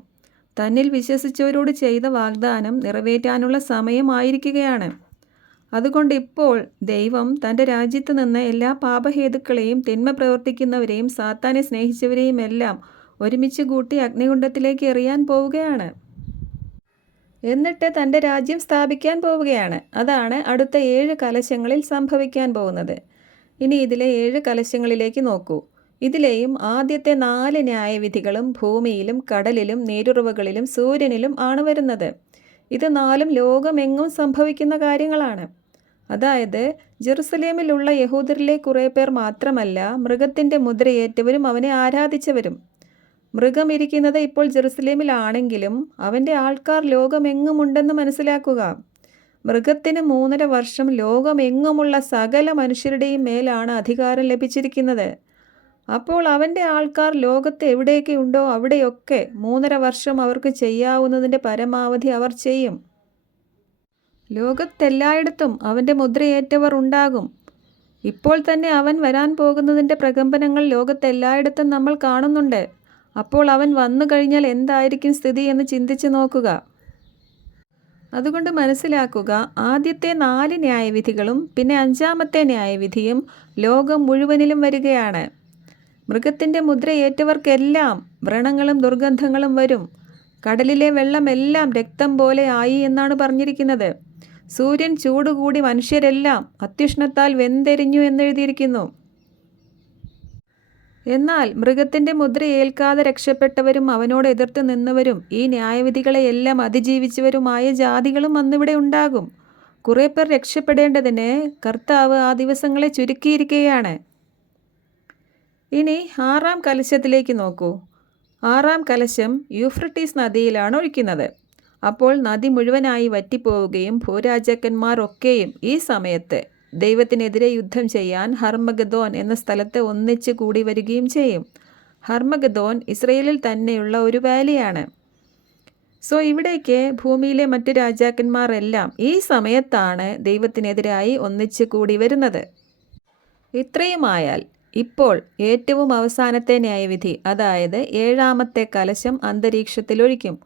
തന്നിൽ വിശ്വസിച്ചവരോട് ചെയ്ത വാഗ്ദാനം നിറവേറ്റാനുള്ള സമയമായിരിക്കുകയാണ്. അതുകൊണ്ട് ഇപ്പോൾ ദൈവം തൻ്റെ രാജ്യത്ത് നിന്ന് എല്ലാ പാപഹേതുക്കളെയും തിന്മ പ്രവർത്തിക്കുന്നവരെയും സാത്താനെ സ്നേഹിച്ചവരെയും എല്ലാം ഒരുമിച്ച് കൂട്ടി അഗ്നികുണ്ഡത്തിലേക്ക് എറിയാൻ പോവുകയാണ്. എന്നിട്ട് തൻ്റെ രാജ്യം സ്ഥാപിക്കാൻ പോവുകയാണ്. അതാണ് അടുത്ത 7 കലശങ്ങളിൽ സംഭവിക്കാൻ പോകുന്നത്. ഇനി ഇതിലെ 7 കലശങ്ങളിലേക്ക് നോക്കൂ. ഇതിലെയും ആദ്യത്തെ 4 ന്യായവിധികളും ഭൂമിയിലും കടലിലും നീരുറവുകളിലും സൂര്യനിലും ആണ് വരുന്നത്. ഇത് 4ഉം ലോകമെങ്ങും സംഭവിക്കുന്ന കാര്യങ്ങളാണ്. അതായത് ജെറുസലേമിലുള്ള യഹൂദരിലെ കുറേ പേർ മാത്രമല്ല, മൃഗത്തിൻ്റെ മുദ്രയേറ്റവരും അവനെ ആരാധിച്ചവരും. മൃഗം ഇരിക്കുന്നത് ഇപ്പോൾ ജെറുസലേമിലാണെങ്കിലും അവൻ്റെ ആൾക്കാർ ലോകമെങ്ങുമുണ്ടെന്ന് മനസ്സിലാക്കുക. മൃഗത്തിന് 3.5 വർഷം ലോകമെങ്ങുമുള്ള സകല മനുഷ്യരുടെയും മേലാണ് അധികാരം ലഭിച്ചിരിക്കുന്നത്. അപ്പോൾ അവൻ്റെ ആൾക്കാർ ലോകത്ത് എവിടെയൊക്കെ ഉണ്ടോ അവിടെയൊക്കെ 3.5 വർഷം അവർക്ക് ചെയ്യാവുന്നതിൻ്റെ പരമാവധി അവർ ചെയ്യും. ലോകത്തെല്ലായിടത്തും അവൻ്റെ മുദ്രയേറ്റവർ ഉണ്ടാകും. ഇപ്പോൾ തന്നെ അവൻ വരാൻ പോകുന്നതിൻ്റെ പ്രകമ്പനങ്ങൾ ലോകത്തെല്ലായിടത്തും നമ്മൾ കാണുന്നുണ്ട്. അപ്പോൾ അവൻ വന്നു കഴിഞ്ഞാൽ എന്തായിരിക്കും സ്ഥിതി എന്ന് ചിന്തിച്ചു നോക്കുക. അതുകൊണ്ട് മനസ്സിലാക്കുക, ആദ്യത്തെ 4 ന്യായവിധികളും പിന്നെ 5-ാമത്തെ ന്യായവിധിയും ലോകം മുഴുവനിലും വരികയാണ്. മൃഗത്തിൻ്റെ മുദ്രയേറ്റവർക്കെല്ലാം വ്രണങ്ങളും ദുർഗന്ധങ്ങളും വരും. കടലിലെ വെള്ളമെല്ലാം രക്തം പോലെ ആയി എന്നാണ് പറഞ്ഞിരിക്കുന്നത്. സൂര്യൻ ചൂടുകൂടി മനുഷ്യരെല്ലാം അത്യുഷ്ണത്താൽ വെന്തെരിഞ്ഞു എന്നെഴുതിയിരിക്കുന്നു. എന്നാൽ മൃഗത്തിൻ്റെ മുദ്ര ഏൽക്കാതെ രക്ഷപ്പെട്ടവരും അവനോട് എതിർത്ത് നിന്നവരും ഈ ന്യായവിധികളെയെല്ലാം അതിജീവിച്ചവരുമായ ജാതികളും അന്നിവിടെ ഉണ്ടാകും. കുറേ പേർ രക്ഷപ്പെടേണ്ടതിന് കർത്താവ് ആ ദിവസങ്ങളെ ചുരുക്കിയിരിക്കുകയാണ്. ഇനി 6-ാം കലശത്തിലേക്ക് നോക്കൂ. 6-ാം കലശം യൂഫ്രട്ടീസ് നദിയിലാണ് ഒഴിക്കുന്നത്. അപ്പോൾ നദി മുഴുവനായി വറ്റിപ്പോവുകയും ഭൂരാജാക്കന്മാർ ഒക്കെയും ഈ സമയത്ത് ദൈവത്തിനെതിരെ യുദ്ധം ചെയ്യാൻ ഹർമഗദോൻ എന്ന സ്ഥലത്ത് ഒന്നിച്ച് കൂടി വരികയും ചെയ്യും. ഹർമഗദോൻ ഇസ്രയേലിൽ തന്നെയുള്ള ഒരു വാലിയാണ്. സോ ഇവിടേക്ക് ഭൂമിയിലെ മറ്റു രാജാക്കന്മാർ എല്ലാം ഈ സമയത്താണ് ദൈവത്തിനെതിരായി ഒന്നിച്ച് കൂടി വരുന്നത്. ഇത്രയുമായാൽ ഇപ്പോൾ ഏറ്റവും അവസാനത്തെ ന്യായവിധി, അതായത് 7-ാമത്തെ കലശം അന്തരീക്ഷത്തിലൊഴിക്കും.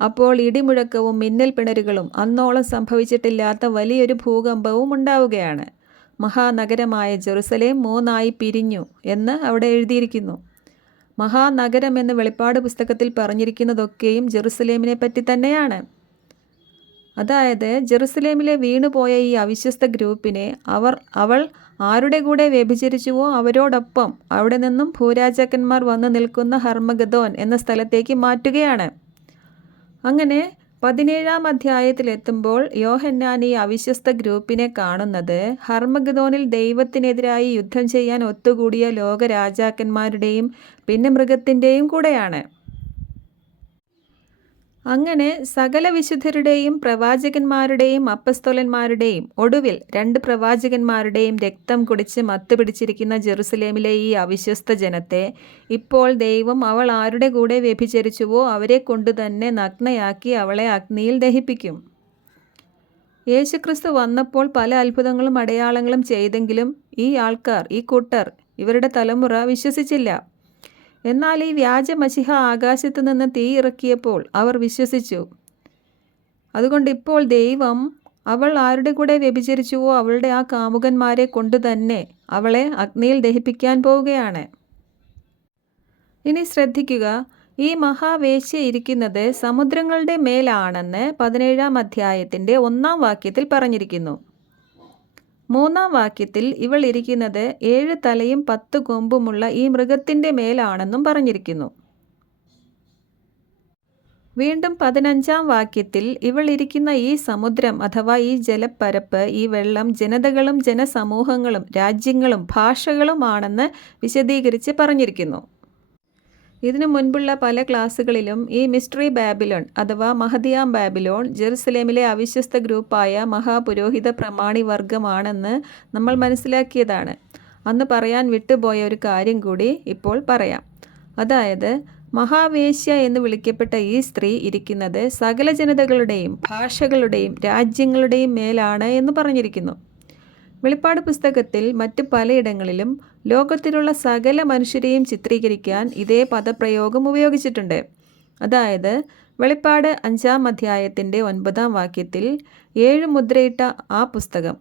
അപ്പോൾ ഇടിമുഴക്കവും മിന്നൽ പിണരുകളും അന്നോളം സംഭവിച്ചിട്ടില്ലാത്ത വലിയൊരു ഭൂകമ്പവും ഉണ്ടാവുകയാണ്. മഹാനഗരമായ ജെറുസലേം 3 പിരിഞ്ഞു എന്ന് അവിടെ എഴുതിയിരിക്കുന്നു. മഹാനഗരം എന്ന് വെളിപ്പാട് പുസ്തകത്തിൽ പറഞ്ഞിരിക്കുന്നതൊക്കെയും ജെറുസലേമിനെ പറ്റി തന്നെയാണ്. അതായത് ജെറുസലേമിലെ വീണുപോയ ഈ അവിശ്വസ്ത ഗ്രൂപ്പിനെ അവൾ ആരുടെ കൂടെ വ്യഭിചരിച്ചുവോ അവരോടൊപ്പം അവിടെ നിന്നും ഭൂരാജാക്കന്മാർ വന്നു നിൽക്കുന്ന ഹർമഗദോൻ എന്ന സ്ഥലത്തേക്ക് മാറ്റുകയാണ്. അങ്ങനെ 17-ാം അധ്യായത്തിലെത്തുമ്പോൾ യോഹന്നാൻ ഈ അവിശ്വസ്ത ഗ്രൂപ്പിനെ കാണുന്നത് ഹർമഗദോനിൽ ദൈവത്തിനെതിരായി യുദ്ധം ചെയ്യാൻ ഒത്തുകൂടിയ ലോകരാജാക്കന്മാരുടെയും പിന്നെ മൃഗത്തിൻ്റെയും കൂടെയാണ്. അങ്ങനെ സകല വിശുദ്ധരുടെയും പ്രവാചകന്മാരുടെയും അപ്പസ്തോലന്മാരുടെയും ഒടുവിൽ 2 പ്രവാചകന്മാരുടെയും രക്തം കുടിച്ച് മത്തുപിടിച്ചിരിക്കുന്ന ജെറുസലേമിലെ ഈ അവിശ്വസ്ത ജനത്തെ ഇപ്പോൾ ദൈവം അവൾ ആരുടെ കൂടെ വ്യഭിചരിച്ചുവോ അവരെ കൊണ്ട് തന്നെ നഗ്നയാക്കി അവളെ അഗ്നിയിൽ ദഹിപ്പിക്കും. യേശുക്രിസ്തു വന്നപ്പോൾ പല അത്ഭുതങ്ങളും അടയാളങ്ങളും ചെയ്തെങ്കിലും ഈ കൂട്ടർ ഇവരുടെ തലമുറ വിശ്വസിച്ചില്ല. എന്നാൽ ഈ വ്യാജ മശിഹ ആകാശത്തു നിന്ന് തീ ഇറക്കിയപ്പോൾ അവർ വിശ്വസിച്ചു. അതുകൊണ്ട് ഇപ്പോൾ ദൈവം അവൾ ആരുടെ കൂടെ വ്യഭിചരിച്ചുവോ അവളുടെ ആ കാമുകന്മാരെ കൊണ്ട് തന്നെ അവളെ അഗ്നിയിൽ ദഹിപ്പിക്കാൻ പോവുകയാണ്. ഇനി ശ്രദ്ധിക്കുക, ഈ മഹാവേശ്യ ഇരിക്കുന്നത് സമുദ്രങ്ങളുടെ മേലാണെന്ന് 17-ാം അധ്യായത്തിൻ്റെ 1-ാം വാക്യത്തിൽ പറഞ്ഞിരിക്കുന്നു. 3-ാം വാക്യത്തിൽ ഇവൾ ഇരിക്കുന്നത് 7 തലയും 10 കൊമ്പുമുള്ള ഈ മൃഗത്തിൻ്റെ മേലാണെന്നും പറഞ്ഞിരിക്കുന്നു. വീണ്ടും 15-ാം വാക്യത്തിൽ ഇവൾ ഇരിക്കുന്ന ഈ സമുദ്രം അഥവാ ഈ ജലപ്പരപ്പ്, ഈ വെള്ളം ജനതകളും ജനസമൂഹങ്ങളും രാജ്യങ്ങളും ഭാഷകളുമാണെന്ന് വിശദീകരിച്ച് പറഞ്ഞിരിക്കുന്നു. ഇതിനു മുൻപുള്ള പല ക്ലാസ്സുകളിലും ഈ മിസ്റ്ററി ബാബിലോൺ അഥവാ മഹദിയാം ബാബിലോൺ ജെറുസലേമിലെ അവിശ്വസ്ത ഗ്രൂപ്പായ മഹാപുരോഹിത പ്രമാണി വർഗമാണെന്ന് നമ്മൾ മനസ്സിലാക്കിയതാണ്. അന്ന് പറയാൻ വിട്ടുപോയ ഒരു കാര്യം കൂടി ഇപ്പോൾ പറയാം. അതായത് മഹാവേശ്യ എന്ന് വിളിക്കപ്പെട്ട ഈ സ്ത്രീ ഇരിക്കുന്നത് സകല ജനതകളുടെയും ഭാഷകളുടെയും രാജ്യങ്ങളുടെയും മേലാണ് എന്ന് പറഞ്ഞിരിക്കുന്നു. വെളിപ്പാട് പുസ്തകത്തിൽ മറ്റ് പലയിടങ്ങളിലും ലോകത്തിലുള്ള സകല മനുഷ്യരെയും ചിത്രീകരിക്കാൻ ഇതേ പദപ്രയോഗം ഉപയോഗിച്ചിട്ടുണ്ട്. അതായത് വെളിപ്പാട് 5-ാം അധ്യായത്തിൻ്റെ 9-ാം വാക്യത്തിൽ 7 മുദ്രയിട്ട ആ പുസ്തകം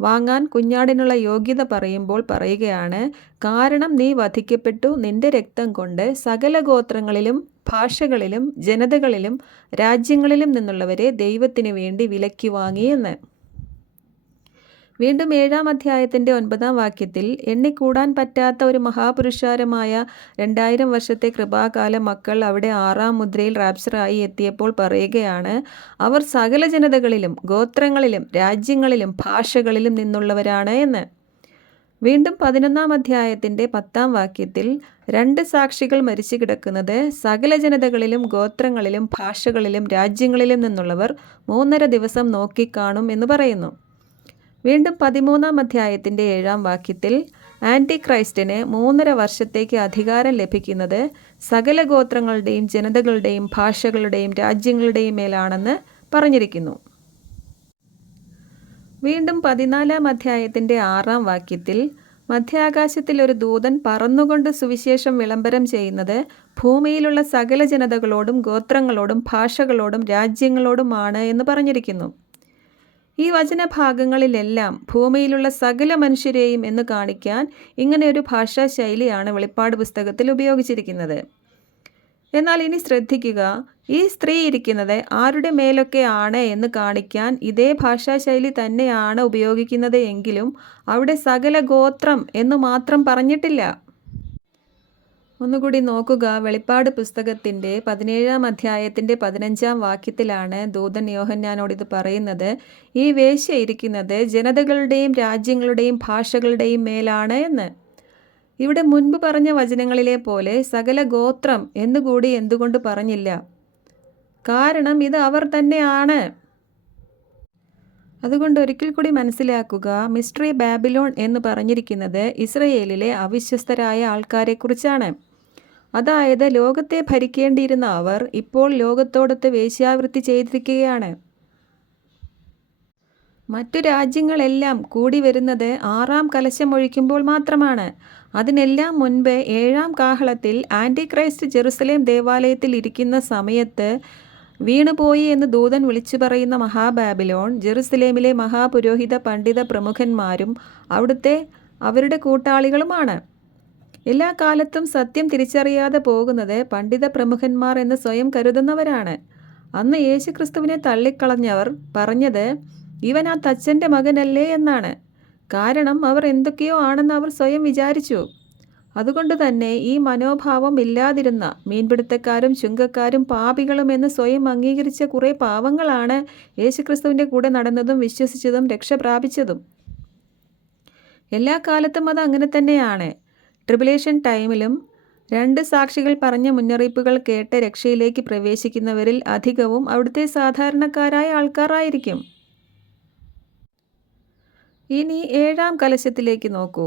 വാങ്ങാൻ കുഞ്ഞാടിനുള്ള യോഗ്യത പറയുമ്പോൾ പറയുകയാണ്, കാരണം നീ വധിക്കപ്പെട്ടു, നിന്റെ രക്തം കൊണ്ട് സകല ഗോത്രങ്ങളിലും ഭാഷകളിലും ജനതകളിലും രാജ്യങ്ങളിലും നിന്നുള്ളവരെ ദൈവത്തിന് വേണ്ടി വിലയ്ക്ക് വാങ്ങിയെന്ന്. വീണ്ടും 7-ാം അധ്യായത്തിൻ്റെ 9-ാം വാക്യത്തിൽ എണ്ണിക്കൂടാൻ പറ്റാത്ത ഒരു മഹാപുരുഷാരമായ 2000 വർഷത്തെ കൃപാകാല മക്കൾ അവിടെ 6-ാം മുദ്രയിൽ റാപ്ചറായി എത്തിയപ്പോൾ പറയുകയാണ്, അവർ സകല ജനതകളിലും ഗോത്രങ്ങളിലും രാജ്യങ്ങളിലും ഭാഷകളിലും നിന്നുള്ളവരാണ് എന്ന്. വീണ്ടും 11-ാം അധ്യായത്തിൻ്റെ 10-ാം വാക്യത്തിൽ 2 സാക്ഷികൾ മരിച്ചു കിടക്കുന്നത് സകല ജനതകളിലും ഗോത്രങ്ങളിലും ഭാഷകളിലും രാജ്യങ്ങളിലും നിന്നുള്ളവർ 3.5 ദിവസം നോക്കിക്കാണും എന്ന് പറയുന്നു. വീണ്ടും 13-ാം അധ്യായത്തിൻ്റെ 7-ാം വാക്യത്തിൽ ആൻറ്റി ക്രൈസ്റ്റിന് 3.5 വർഷത്തേക്ക് അധികാരം ലഭിക്കുന്നത് സകല ഗോത്രങ്ങളുടെയും ജനതകളുടെയും ഭാഷകളുടെയും രാജ്യങ്ങളുടെയും മേലാണെന്ന് പറഞ്ഞിരിക്കുന്നു. വീണ്ടും 14-ാം അധ്യായത്തിൻ്റെ 6-ാം വാക്യത്തിൽ മധ്യാകാശത്തിൽ ഒരു ദൂതൻ പറന്നുകൊണ്ട് സുവിശേഷം വിളംബരം ചെയ്യുന്നത് ഭൂമിയിലുള്ള സകല ജനതകളോടും ഗോത്രങ്ങളോടും ഭാഷകളോടും രാജ്യങ്ങളോടുമാണ് എന്ന് പറഞ്ഞിരിക്കുന്നു. ഈ വചനഭാഗങ്ങളിലെല്ലാം ഭൂമിയിലുള്ള സകല മനുഷ്യരെയും എന്ന് കാണിക്കാൻ ഇങ്ങനെ ഒരു ഭാഷാ ശൈലിയാണ് വെളിപ്പാട് പുസ്തകത്തിൽ ഉപയോഗിച്ചിരിക്കുന്നത്. എന്നാൽ ഇനി ശ്രദ്ധിക്കുക, ഈ സ്ത്രീ ഇരിക്കുന്നത് ആരുടെ മേലൊക്കെ ആണ് എന്ന് കാണിക്കാൻ ഇതേ ഭാഷാശൈലി തന്നെയാണ് ഉപയോഗിക്കുന്നത് എങ്കിലും അവിടെ സകല ഗോത്രം എന്ന് മാത്രം പറഞ്ഞിട്ടില്ല. ഒന്നുകൂടി നോക്കുക. വെളിപ്പാട് പുസ്തകത്തിൻ്റെ 17-ാം അധ്യായത്തിൻ്റെ 15-ാം വാക്യത്തിലാണ് ദൂതൻ യോഹന്നാനോട് ഇത് പറയുന്നത്. ഈ വേശ്യ ഇരിക്കുന്നത് ജനതകളുടെയും രാജ്യങ്ങളുടെയും ഭാഷകളുടെയും മേലാണ് എന്ന്. ഇവിടെ മുൻപ് പറഞ്ഞ വചനങ്ങളിലെ പോലെ സകല ഗോത്രം എന്നുകൂടി എന്തുകൊണ്ട് പറഞ്ഞില്ല? കാരണം ഇത് അവർ തന്നെയാണ്. അതുകൊണ്ട് ഒരിക്കൽ കൂടി മനസ്സിലാക്കുക, മിസ്റ്ററി ബാബിലോൺ എന്ന് പറഞ്ഞിരിക്കുന്നത് ഇസ്രയേലിലെ അവിശ്വസ്തരായ ആൾക്കാരെക്കുറിച്ചാണ്. അതായത് ലോകത്തെ ഭരിക്കേണ്ടിയിരുന്ന അവർ ഇപ്പോൾ ലോകത്തോടൊത്ത് വേശ്യാവൃത്തി ചെയ്തിരിക്കുകയാണ്. മറ്റു രാജ്യങ്ങളെല്ലാം കൂടി വരുന്നത് 6-ാം കലശം ഒഴിക്കുമ്പോൾ മാത്രമാണ്. അതിനെല്ലാം മുൻപ് 7-ാം കാഹളത്തിൽ ആൻറ്റിക്രൈസ്റ്റ് ജെറുസലേം ദേവാലയത്തിൽ ഇരിക്കുന്ന സമയത്ത് വീണുപോയി എന്ന് ദൂതൻ വിളിച്ചു പറയുന്ന മഹാബാബിലോൺ ജെറുസലേമിലെ മഹാപുരോഹിത പണ്ഡിത പ്രമുഖന്മാരും അവരുടെ കൂട്ടാളികളുമാണ്. എല്ലാ കാലത്തും സത്യം തിരിച്ചറിയാതെ പോകുന്നത് പണ്ഡിത പ്രമുഖന്മാർ എന്ന് സ്വയം കരുതുന്നവരാണ്. അന്ന് യേശുക്രിസ്തുവിനെ തള്ളിക്കളഞ്ഞവർ പറഞ്ഞത് ഇവൻ ആ തച്ചൻ്റെ മകനല്ലേ എന്നാണ്. കാരണം അവർ എന്തൊക്കെയോ ആണെന്ന് അവർ സ്വയം വിചാരിച്ചു. അതുകൊണ്ട് തന്നെ ഈ മനോഭാവം ഇല്ലാതിരുന്ന മീൻപിടുത്തക്കാരും ചുങ്കക്കാരും പാപികളും എന്ന് സ്വയം അംഗീകരിച്ച കുറേ പാവങ്ങളാണ് യേശുക്രിസ്തുവിൻ്റെ കൂടെ നടന്നതും വിശ്വസിച്ചതും രക്ഷ പ്രാപിച്ചതും. എല്ലാ കാലത്തും അത് അങ്ങനെ തന്നെയാണ്. ട്രിബുലേഷൻ ടൈമിലും 2 സാക്ഷികൾ പറഞ്ഞ മുന്നറിയിപ്പുകൾ കേട്ട് രക്ഷയിലേക്ക് പ്രവേശിക്കുന്നവരിൽ അധികവും അവിടുത്തെ സാധാരണക്കാരായ ആൾക്കാരായിരിക്കും. ഇനി 7-ാം കലശത്തിലേക്ക് നോക്കൂ.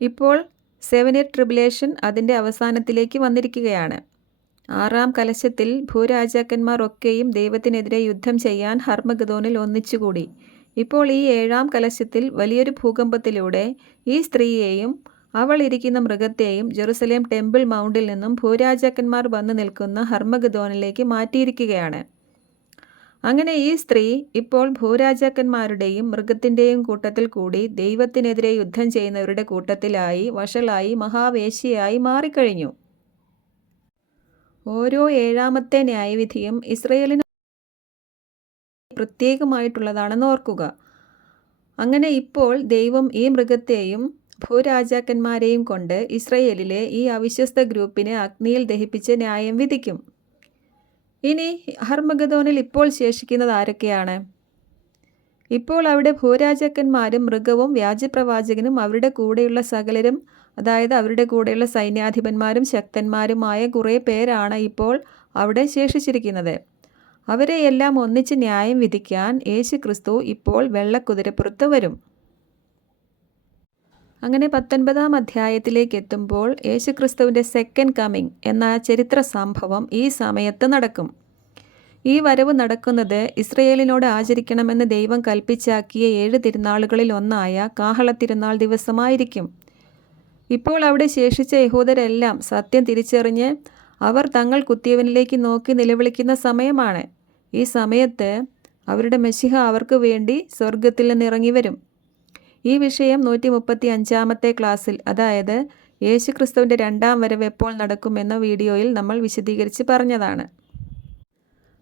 ഇപ്പോൾ 7-year ട്രിബുലേഷൻ അതിൻ്റെ അവസാനത്തിലേക്ക് വന്നിരിക്കുകയാണ്. 6-ാം കലശത്തിൽ ഭൂരാജാക്കന്മാർ ഒക്കെയും ദൈവത്തിനെതിരെ യുദ്ധം ചെയ്യാൻ ഹർമഗദോനിൽ ഒന്നിച്ചുകൂടി. ഇപ്പോൾ ഈ 7-ാം കലശത്തിൽ വലിയൊരു ഭൂകമ്പത്തിലൂടെ ഈ സ്ത്രീയെയും അവൾ ഇരിക്കുന്ന മൃഗത്തെയും ജെറുസലേം ടെമ്പിൾ മൗണ്ടിൽ നിന്നും ഭൂരാജാക്കന്മാർ വന്നു നിൽക്കുന്ന ഹർമഗദോനിലേക്ക് മാറ്റിയിരിക്കുകയാണ്. അങ്ങനെ ഈ സ്ത്രീ ഇപ്പോൾ ഭൂരാജാക്കന്മാരുടെയും മൃഗത്തിൻ്റെയും കൂട്ടത്തിൽ കൂടി ദൈവത്തിനെതിരെ യുദ്ധം ചെയ്യുന്നവരുടെ കൂട്ടത്തിലായി വഷളായി മഹാവേശ്യയായി മാറിക്കഴിഞ്ഞു. ഓരോ 7-ാമത്തെ ന്യായവിധിയും ഇസ്രയേലിന് പ്രത്യേകമായിട്ടുള്ളതാണെന്ന് ഓർക്കുക. അങ്ങനെ ഇപ്പോൾ ദൈവം ഈ മൃഗത്തെയും ഭൂരാജാക്കന്മാരെയും കൊണ്ട് ഇസ്രയേലിലെ ഈ അവിശ്വസ്ത ഗ്രൂപ്പിനെ അഗ്നിയിൽ ദഹിപ്പിച്ച് ന്യായം വിധിക്കും. ഇനി ഹർമഗദോനിൽ ഇപ്പോൾ ശേഷിക്കുന്നത് ആരൊക്കെയാണ്? ഇപ്പോൾ അവിടെ ഭൂരാജാക്കന്മാരും മൃഗവും വ്യാജപ്രവാചകനും അവരുടെ കൂടെയുള്ള സകലരും, അതായത് അവരുടെ കൂടെയുള്ള സൈന്യാധിപന്മാരും ശക്തന്മാരുമായ കുറേ പേരാണ് ഇപ്പോൾ അവിടെ ശേഷിച്ചിരിക്കുന്നത്. അവരെയെല്ലാം ഒന്നിച്ച് ന്യായം വിധിക്കാൻ യേശുക്രിസ്തു ഇപ്പോൾ വെള്ളക്കുതിരപ്പുറത്ത് വരും. അങ്ങനെ 19-ാം അധ്യായത്തിലേക്ക് എത്തുമ്പോൾ യേശുക്രിസ്തുവിൻ്റെ സെക്കൻഡ് കമ്മിങ് എന്ന ചരിത്ര സംഭവം ഈ സമയത്ത് നടക്കും. ഈ വരവ് നടക്കുന്നത് ഇസ്രയേലിനോട് ആചരിക്കണമെന്ന് ദൈവം കൽപ്പിച്ചാക്കിയ 7 തിരുനാളുകളിൽ ഒന്നായ കാഹളത്തിരുനാൾ ദിവസമായിരിക്കും. ഇപ്പോൾ അവിടെ ശേഷിച്ച യഹൂദരെല്ലാം സത്യം തിരിച്ചറിഞ്ഞ് അവർ തങ്ങൾ കുത്തിയവനിലേക്ക് നോക്കി നിലവിളിക്കുന്ന സമയമാണ്. ഈ സമയത്ത് അവരുടെ മെശിഹ അവർക്ക് വേണ്ടി സ്വർഗത്തിൽ നിന്ന് ഇറങ്ങി വരും. ഈ വിഷയം 135-ാമത്തെ ക്ലാസ്സിൽ, അതായത് യേശുക്രിസ്തുവിൻ്റെ 2-ാം വരവ് എപ്പോൾ നടക്കുമെന്ന വീഡിയോയിൽ നമ്മൾ വിശദീകരിച്ച് പറഞ്ഞതാണ്.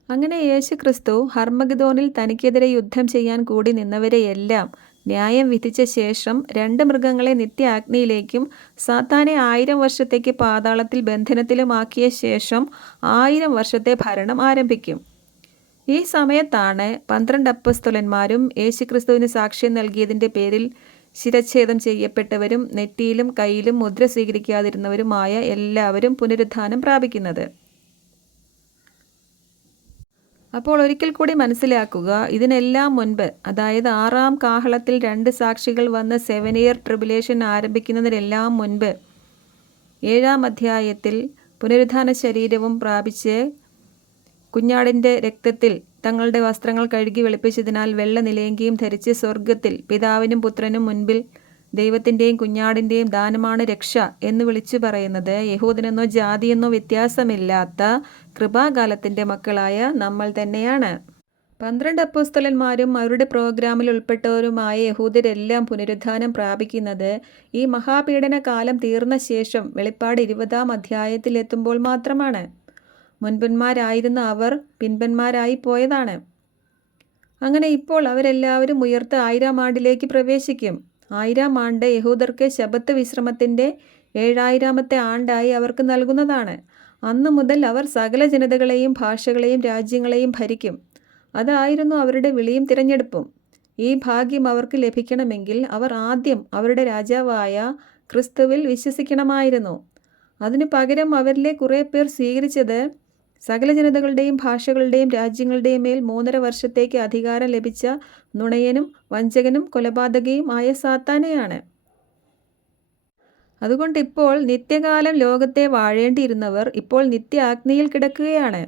അങ്ങനെ യേശുക്രിസ്തു ഹർമഗദോനിൽ തനിക്കെതിരെ യുദ്ധം ചെയ്യാൻ കൂടി നിന്നവരെയെല്ലാം ന്യായം വിധിച്ച ശേഷം 2 മൃഗങ്ങളെ നിത്യ അഗ്നിയിലേക്കും സാത്താനെ 1000 വർഷത്തേക്ക് പാതാളത്തിൽ ബന്ധനത്തിലുമാക്കിയ ശേഷം 1000 വർഷത്തെ ഭരണം ആരംഭിക്കും. ഈ സമയത്താണ് 12 അപ്പോസ്തലന്മാരും യേശുക്രിസ്തുവിന് സാക്ഷ്യം നൽകിയതിൻ്റെ പേരിൽ ശിരച്ഛേദം ചെയ്യപ്പെട്ടവരും നെറ്റിയിലും കയ്യിലും മുദ്ര സ്വീകരിക്കാതിരുന്നവരുമായ എല്ലാവരും പുനരുത്ഥാനം പ്രാപിക്കുന്നത്. അപ്പോൾ ഒരിക്കൽ കൂടി മനസ്സിലാക്കുക, ഇതിനെല്ലാം മുൻപ്, അതായത് 6-ാം കാഹളത്തിൽ 2 സാക്ഷികൾ വന്ന് 7-year ട്രിബുലേഷൻ ആരംഭിക്കുന്നതിനെല്ലാം മുൻപ് 7-ാം അധ്യായത്തിൽ പുനരുത്ഥാന ശരീരവും പ്രാപിച്ച് കുഞ്ഞാടിൻ്റെ രക്തത്തിൽ തങ്ങളുടെ വസ്ത്രങ്ങൾ കഴുകി വെളുപ്പിച്ചതിനാൽ വെള്ള നിലയങ്കിയും ധരിച്ച് സ്വർഗത്തിൽ പിതാവിനും പുത്രനും മുൻപിൽ ദൈവത്തിൻ്റെയും കുഞ്ഞാടിൻ്റെയും ദാനമാണ് രക്ഷ എന്ന് വിളിച്ചു പറയുന്നത് യഹൂദനെന്നോ ജാതിയെന്നോ വ്യത്യാസമില്ലാത്ത കൃപാകാലത്തിൻ്റെ മക്കളായ നമ്മൾ തന്നെയാണ്. 12 അപ്പോസ്തലന്മാരും അവരുടെ പ്രോഗ്രാമിൽ ഉൾപ്പെട്ടവരുമായ യഹൂദരെല്ലാം പുനരുത്ഥാനം പ്രാപിക്കുന്നത് ഈ മഹാപീഡന കാലം തീർന്ന ശേഷം വെളിപ്പാട് 20-ാം അധ്യായത്തിൽ എത്തുമ്പോൾ മാത്രമാണ്. മുൻപന്മാരായിരുന്ന അവർ പിൻപന്മാരായി പോയതാണ്. അങ്ങനെ ഇപ്പോൾ അവരെല്ലാവരും ഉയർത്ത 1000-ാം ആണ്ടിലേക്ക് പ്രവേശിക്കും. 1000-ാം ആണ്ട് യഹൂദർക്ക് ശബ്ബത്ത് വിശ്രമത്തിൻ്റെ 7000-ാമത്തെ ആണ്ടായി അവർക്ക് നൽകുന്നതാണ്. അന്നു മുതൽ അവർ സകല ജനതകളെയും ഭാഷകളെയും രാജ്യങ്ങളെയും ഭരിക്കും. അതായിരുന്നു അവരുടെ വിളിയും തിരഞ്ഞെടുപ്പും. ഈ ഭാഗ്യം അവർക്ക് ലഭിക്കണമെങ്കിൽ അവർ ആദ്യം അവരുടെ രാജാവായ ക്രിസ്തുവിൽ വിശ്വസിക്കണമായിരുന്നു. അതിനു പകരം അവരിലെ കുറേ പേർ സ്വീകരിച്ചത് സകല ജനതകളുടെയും ഭാഷകളുടെയും രാജ്യങ്ങളുടെയും മേൽ 3.5 വർഷത്തേക്ക് അധികാരം ലഭിച്ച നുണയനും വഞ്ചകനും കൊലപാതകയും ആയ സാത്താനെയാണ്. അതുകൊണ്ട് ഇപ്പോൾ നിത്യകാലം ലോകത്തെ വാഴേണ്ടിയിരുന്നവർ ഇപ്പോൾ നിത്യ അഗ്നിയിൽ കിടക്കുകയാണ്.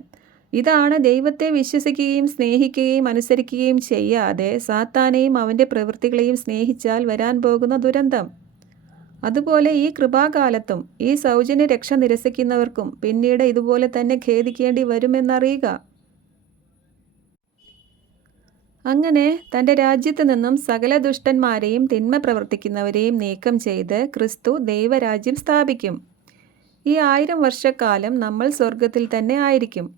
ഇതാണ് ദൈവത്തെ വിശ്വസിക്കുകയും സ്നേഹിക്കുകയും അനുസരിക്കുകയും ചെയ്യാതെ സാത്താനെയും അവൻ്റെ പ്രവൃത്തികളെയും സ്നേഹിച്ചാൽ വരാൻ പോകുന്ന ദുരന്തം. അതുപോലെ ഈ കൃപാകാലത്തും ഈ സൗജന്യ രക്ഷ നിരസിക്കുന്നവർക്കും പിന്നീട് ഇതുപോലെ തന്നെ ഖേദിക്കേണ്ടി വരുമെന്നറിയുക. അങ്ങനെ തൻ്റെ രാജ്യത്തു നിന്നും സകല ദുഷ്ടന്മാരെയും തിന്മ പ്രവർത്തിക്കുന്നവരെയും നീക്കം ചെയ്ത് ക്രിസ്തു ദൈവരാജ്യം സ്ഥാപിക്കും. ഈ 1000 വർഷക്കാലം നമ്മൾ സ്വർഗത്തിൽ തന്നെ ആയിരിക്കും.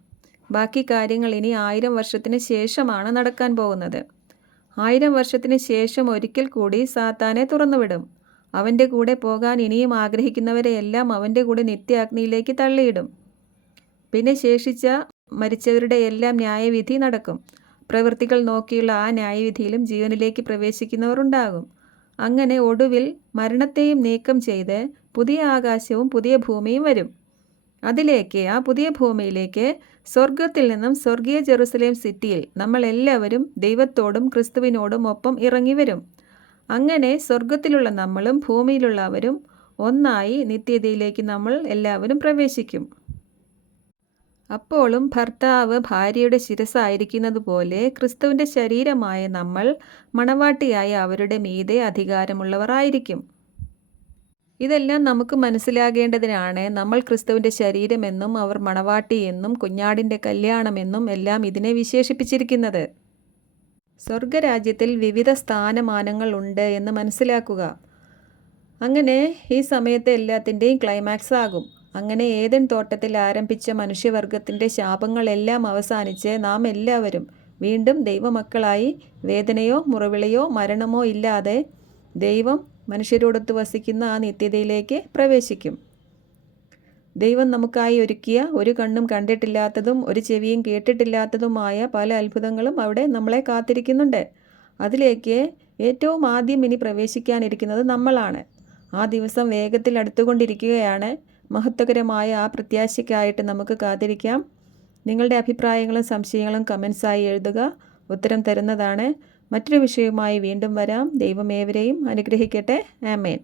ബാക്കി കാര്യങ്ങൾ ഇനി 1000 വർഷത്തിന് ശേഷമാണ് നടക്കാൻ പോകുന്നത്. 1000 വർഷത്തിന് ശേഷം ഒരിക്കൽ കൂടി സാത്താനെ തുറന്നുവിടും. അവൻ്റെ കൂടെ പോകാൻ ഇനിയും ആഗ്രഹിക്കുന്നവരെയെല്ലാം അവൻ്റെ കൂടെ നിത്യാഗ്നിയിലേക്ക് തള്ളിയിടും. പിന്നെ ശേഷിച്ച മരിച്ചവരുടെ എല്ലാം ന്യായവിധി നടക്കും. പ്രവൃത്തികൾ നോക്കിയുള്ള ആ ന്യായവിധിയിലും ജീവനിലേക്ക് പ്രവേശിക്കുന്നവർ ഉണ്ടാകും. അങ്ങനെ ഒടുവിൽ മരണത്തെയും നീക്കം ചെയ്ത് പുതിയ ആകാശവും പുതിയ ഭൂമിയും വരും. അതിലേക്ക്, ആ പുതിയ ഭൂമിയിലേക്ക് സ്വർഗത്തിൽ നിന്നും സ്വർഗീയ ജെറുസലേം സിറ്റിയിൽ നമ്മൾ എല്ലാവരും ദൈവത്തോടും ക്രിസ്തുവിനോടും ഒപ്പം ഇറങ്ങി വരും. അങ്ങനെ സ്വർഗത്തിലുള്ള നമ്മളും ഭൂമിയിലുള്ളവരും ഒന്നായി നിത്യതയിലേക്ക് നമ്മൾ എല്ലാവരും പ്രവേശിക്കും. അപ്പോഴും ഭർത്താവ് ഭാര്യയുടെ ശിരസ്സായിരിക്കുന്നത് പോലെ ക്രിസ്തുവിൻ്റെ ശരീരമായ നമ്മൾ മണവാട്ടിയായ അവരുടെ മീതെ അധികാരമുള്ളവർ ആയിരിക്കും. ഇതെല്ലാം നമുക്ക് മനസ്സിലാകേണ്ടതിനാണ് നമ്മൾ ക്രിസ്തുവിൻ്റെ ശരീരമെന്നും അവർ മണവാട്ടി എന്നും കുഞ്ഞാടിൻ്റെ കല്യാണമെന്നും എല്ലാം ഇതിനെ വിശേഷിപ്പിച്ചിരിക്കുന്നത്. സ്വർഗരാജ്യത്തിൽ വിവിധ സ്ഥാനമാനങ്ങൾ ഉണ്ട് എന്ന് മനസ്സിലാക്കുക. അങ്ങനെ ഈ സമയത്തെ എല്ലാത്തിൻ്റെയും ക്ലൈമാക്സ് ആകും. അങ്ങനെ ഏദൻ തോട്ടത്തിൽ ആരംഭിച്ച മനുഷ്യവർഗത്തിൻ്റെ ശാപങ്ങളെല്ലാം അവസാനിച്ച് നാം എല്ലാവരും വീണ്ടും ദൈവമക്കളായി വേദനയോ മുറവിളിയോ മരണമോ ഇല്ലാതെ ദൈവം മനുഷ്യരോടൊത്ത് വസിക്കുന്ന ആ നിത്യതയിലേക്ക് പ്രവേശിക്കും. ദൈവം നമുക്കായി ഒരുക്കിയ ഒരു കണ്ണും കണ്ടിട്ടില്ലാത്തതും ഒരു ചെവിയും കേട്ടിട്ടില്ലാത്തതുമായ പല അത്ഭുതങ്ങളും അവിടെ നമ്മളെ കാത്തിരിക്കുന്നുണ്ട്. അതിലേക്ക് ഏറ്റവും ആദ്യം ഇനി പ്രവേശിക്കാനിരിക്കുന്നത് നമ്മളാണ്. ആ ദിവസം വേഗത്തിൽ അടുത്തുകൊണ്ടിരിക്കുകയാണ്. മഹത്വകരമായ ആ പ്രത്യാശയ്ക്കായിട്ട് നമുക്ക് കാത്തിരിക്കാം. നിങ്ങളുടെ അഭിപ്രായങ്ങളും സംശയങ്ങളും കമൻസായി എഴുതുക. ഉത്തരം തരുന്നതാണ്. മറ്റൊരു വിഷയവുമായി വീണ്ടും വരാം. ദൈവം ഏവരെയും അനുഗ്രഹിക്കട്ടെ. ആമേൻ.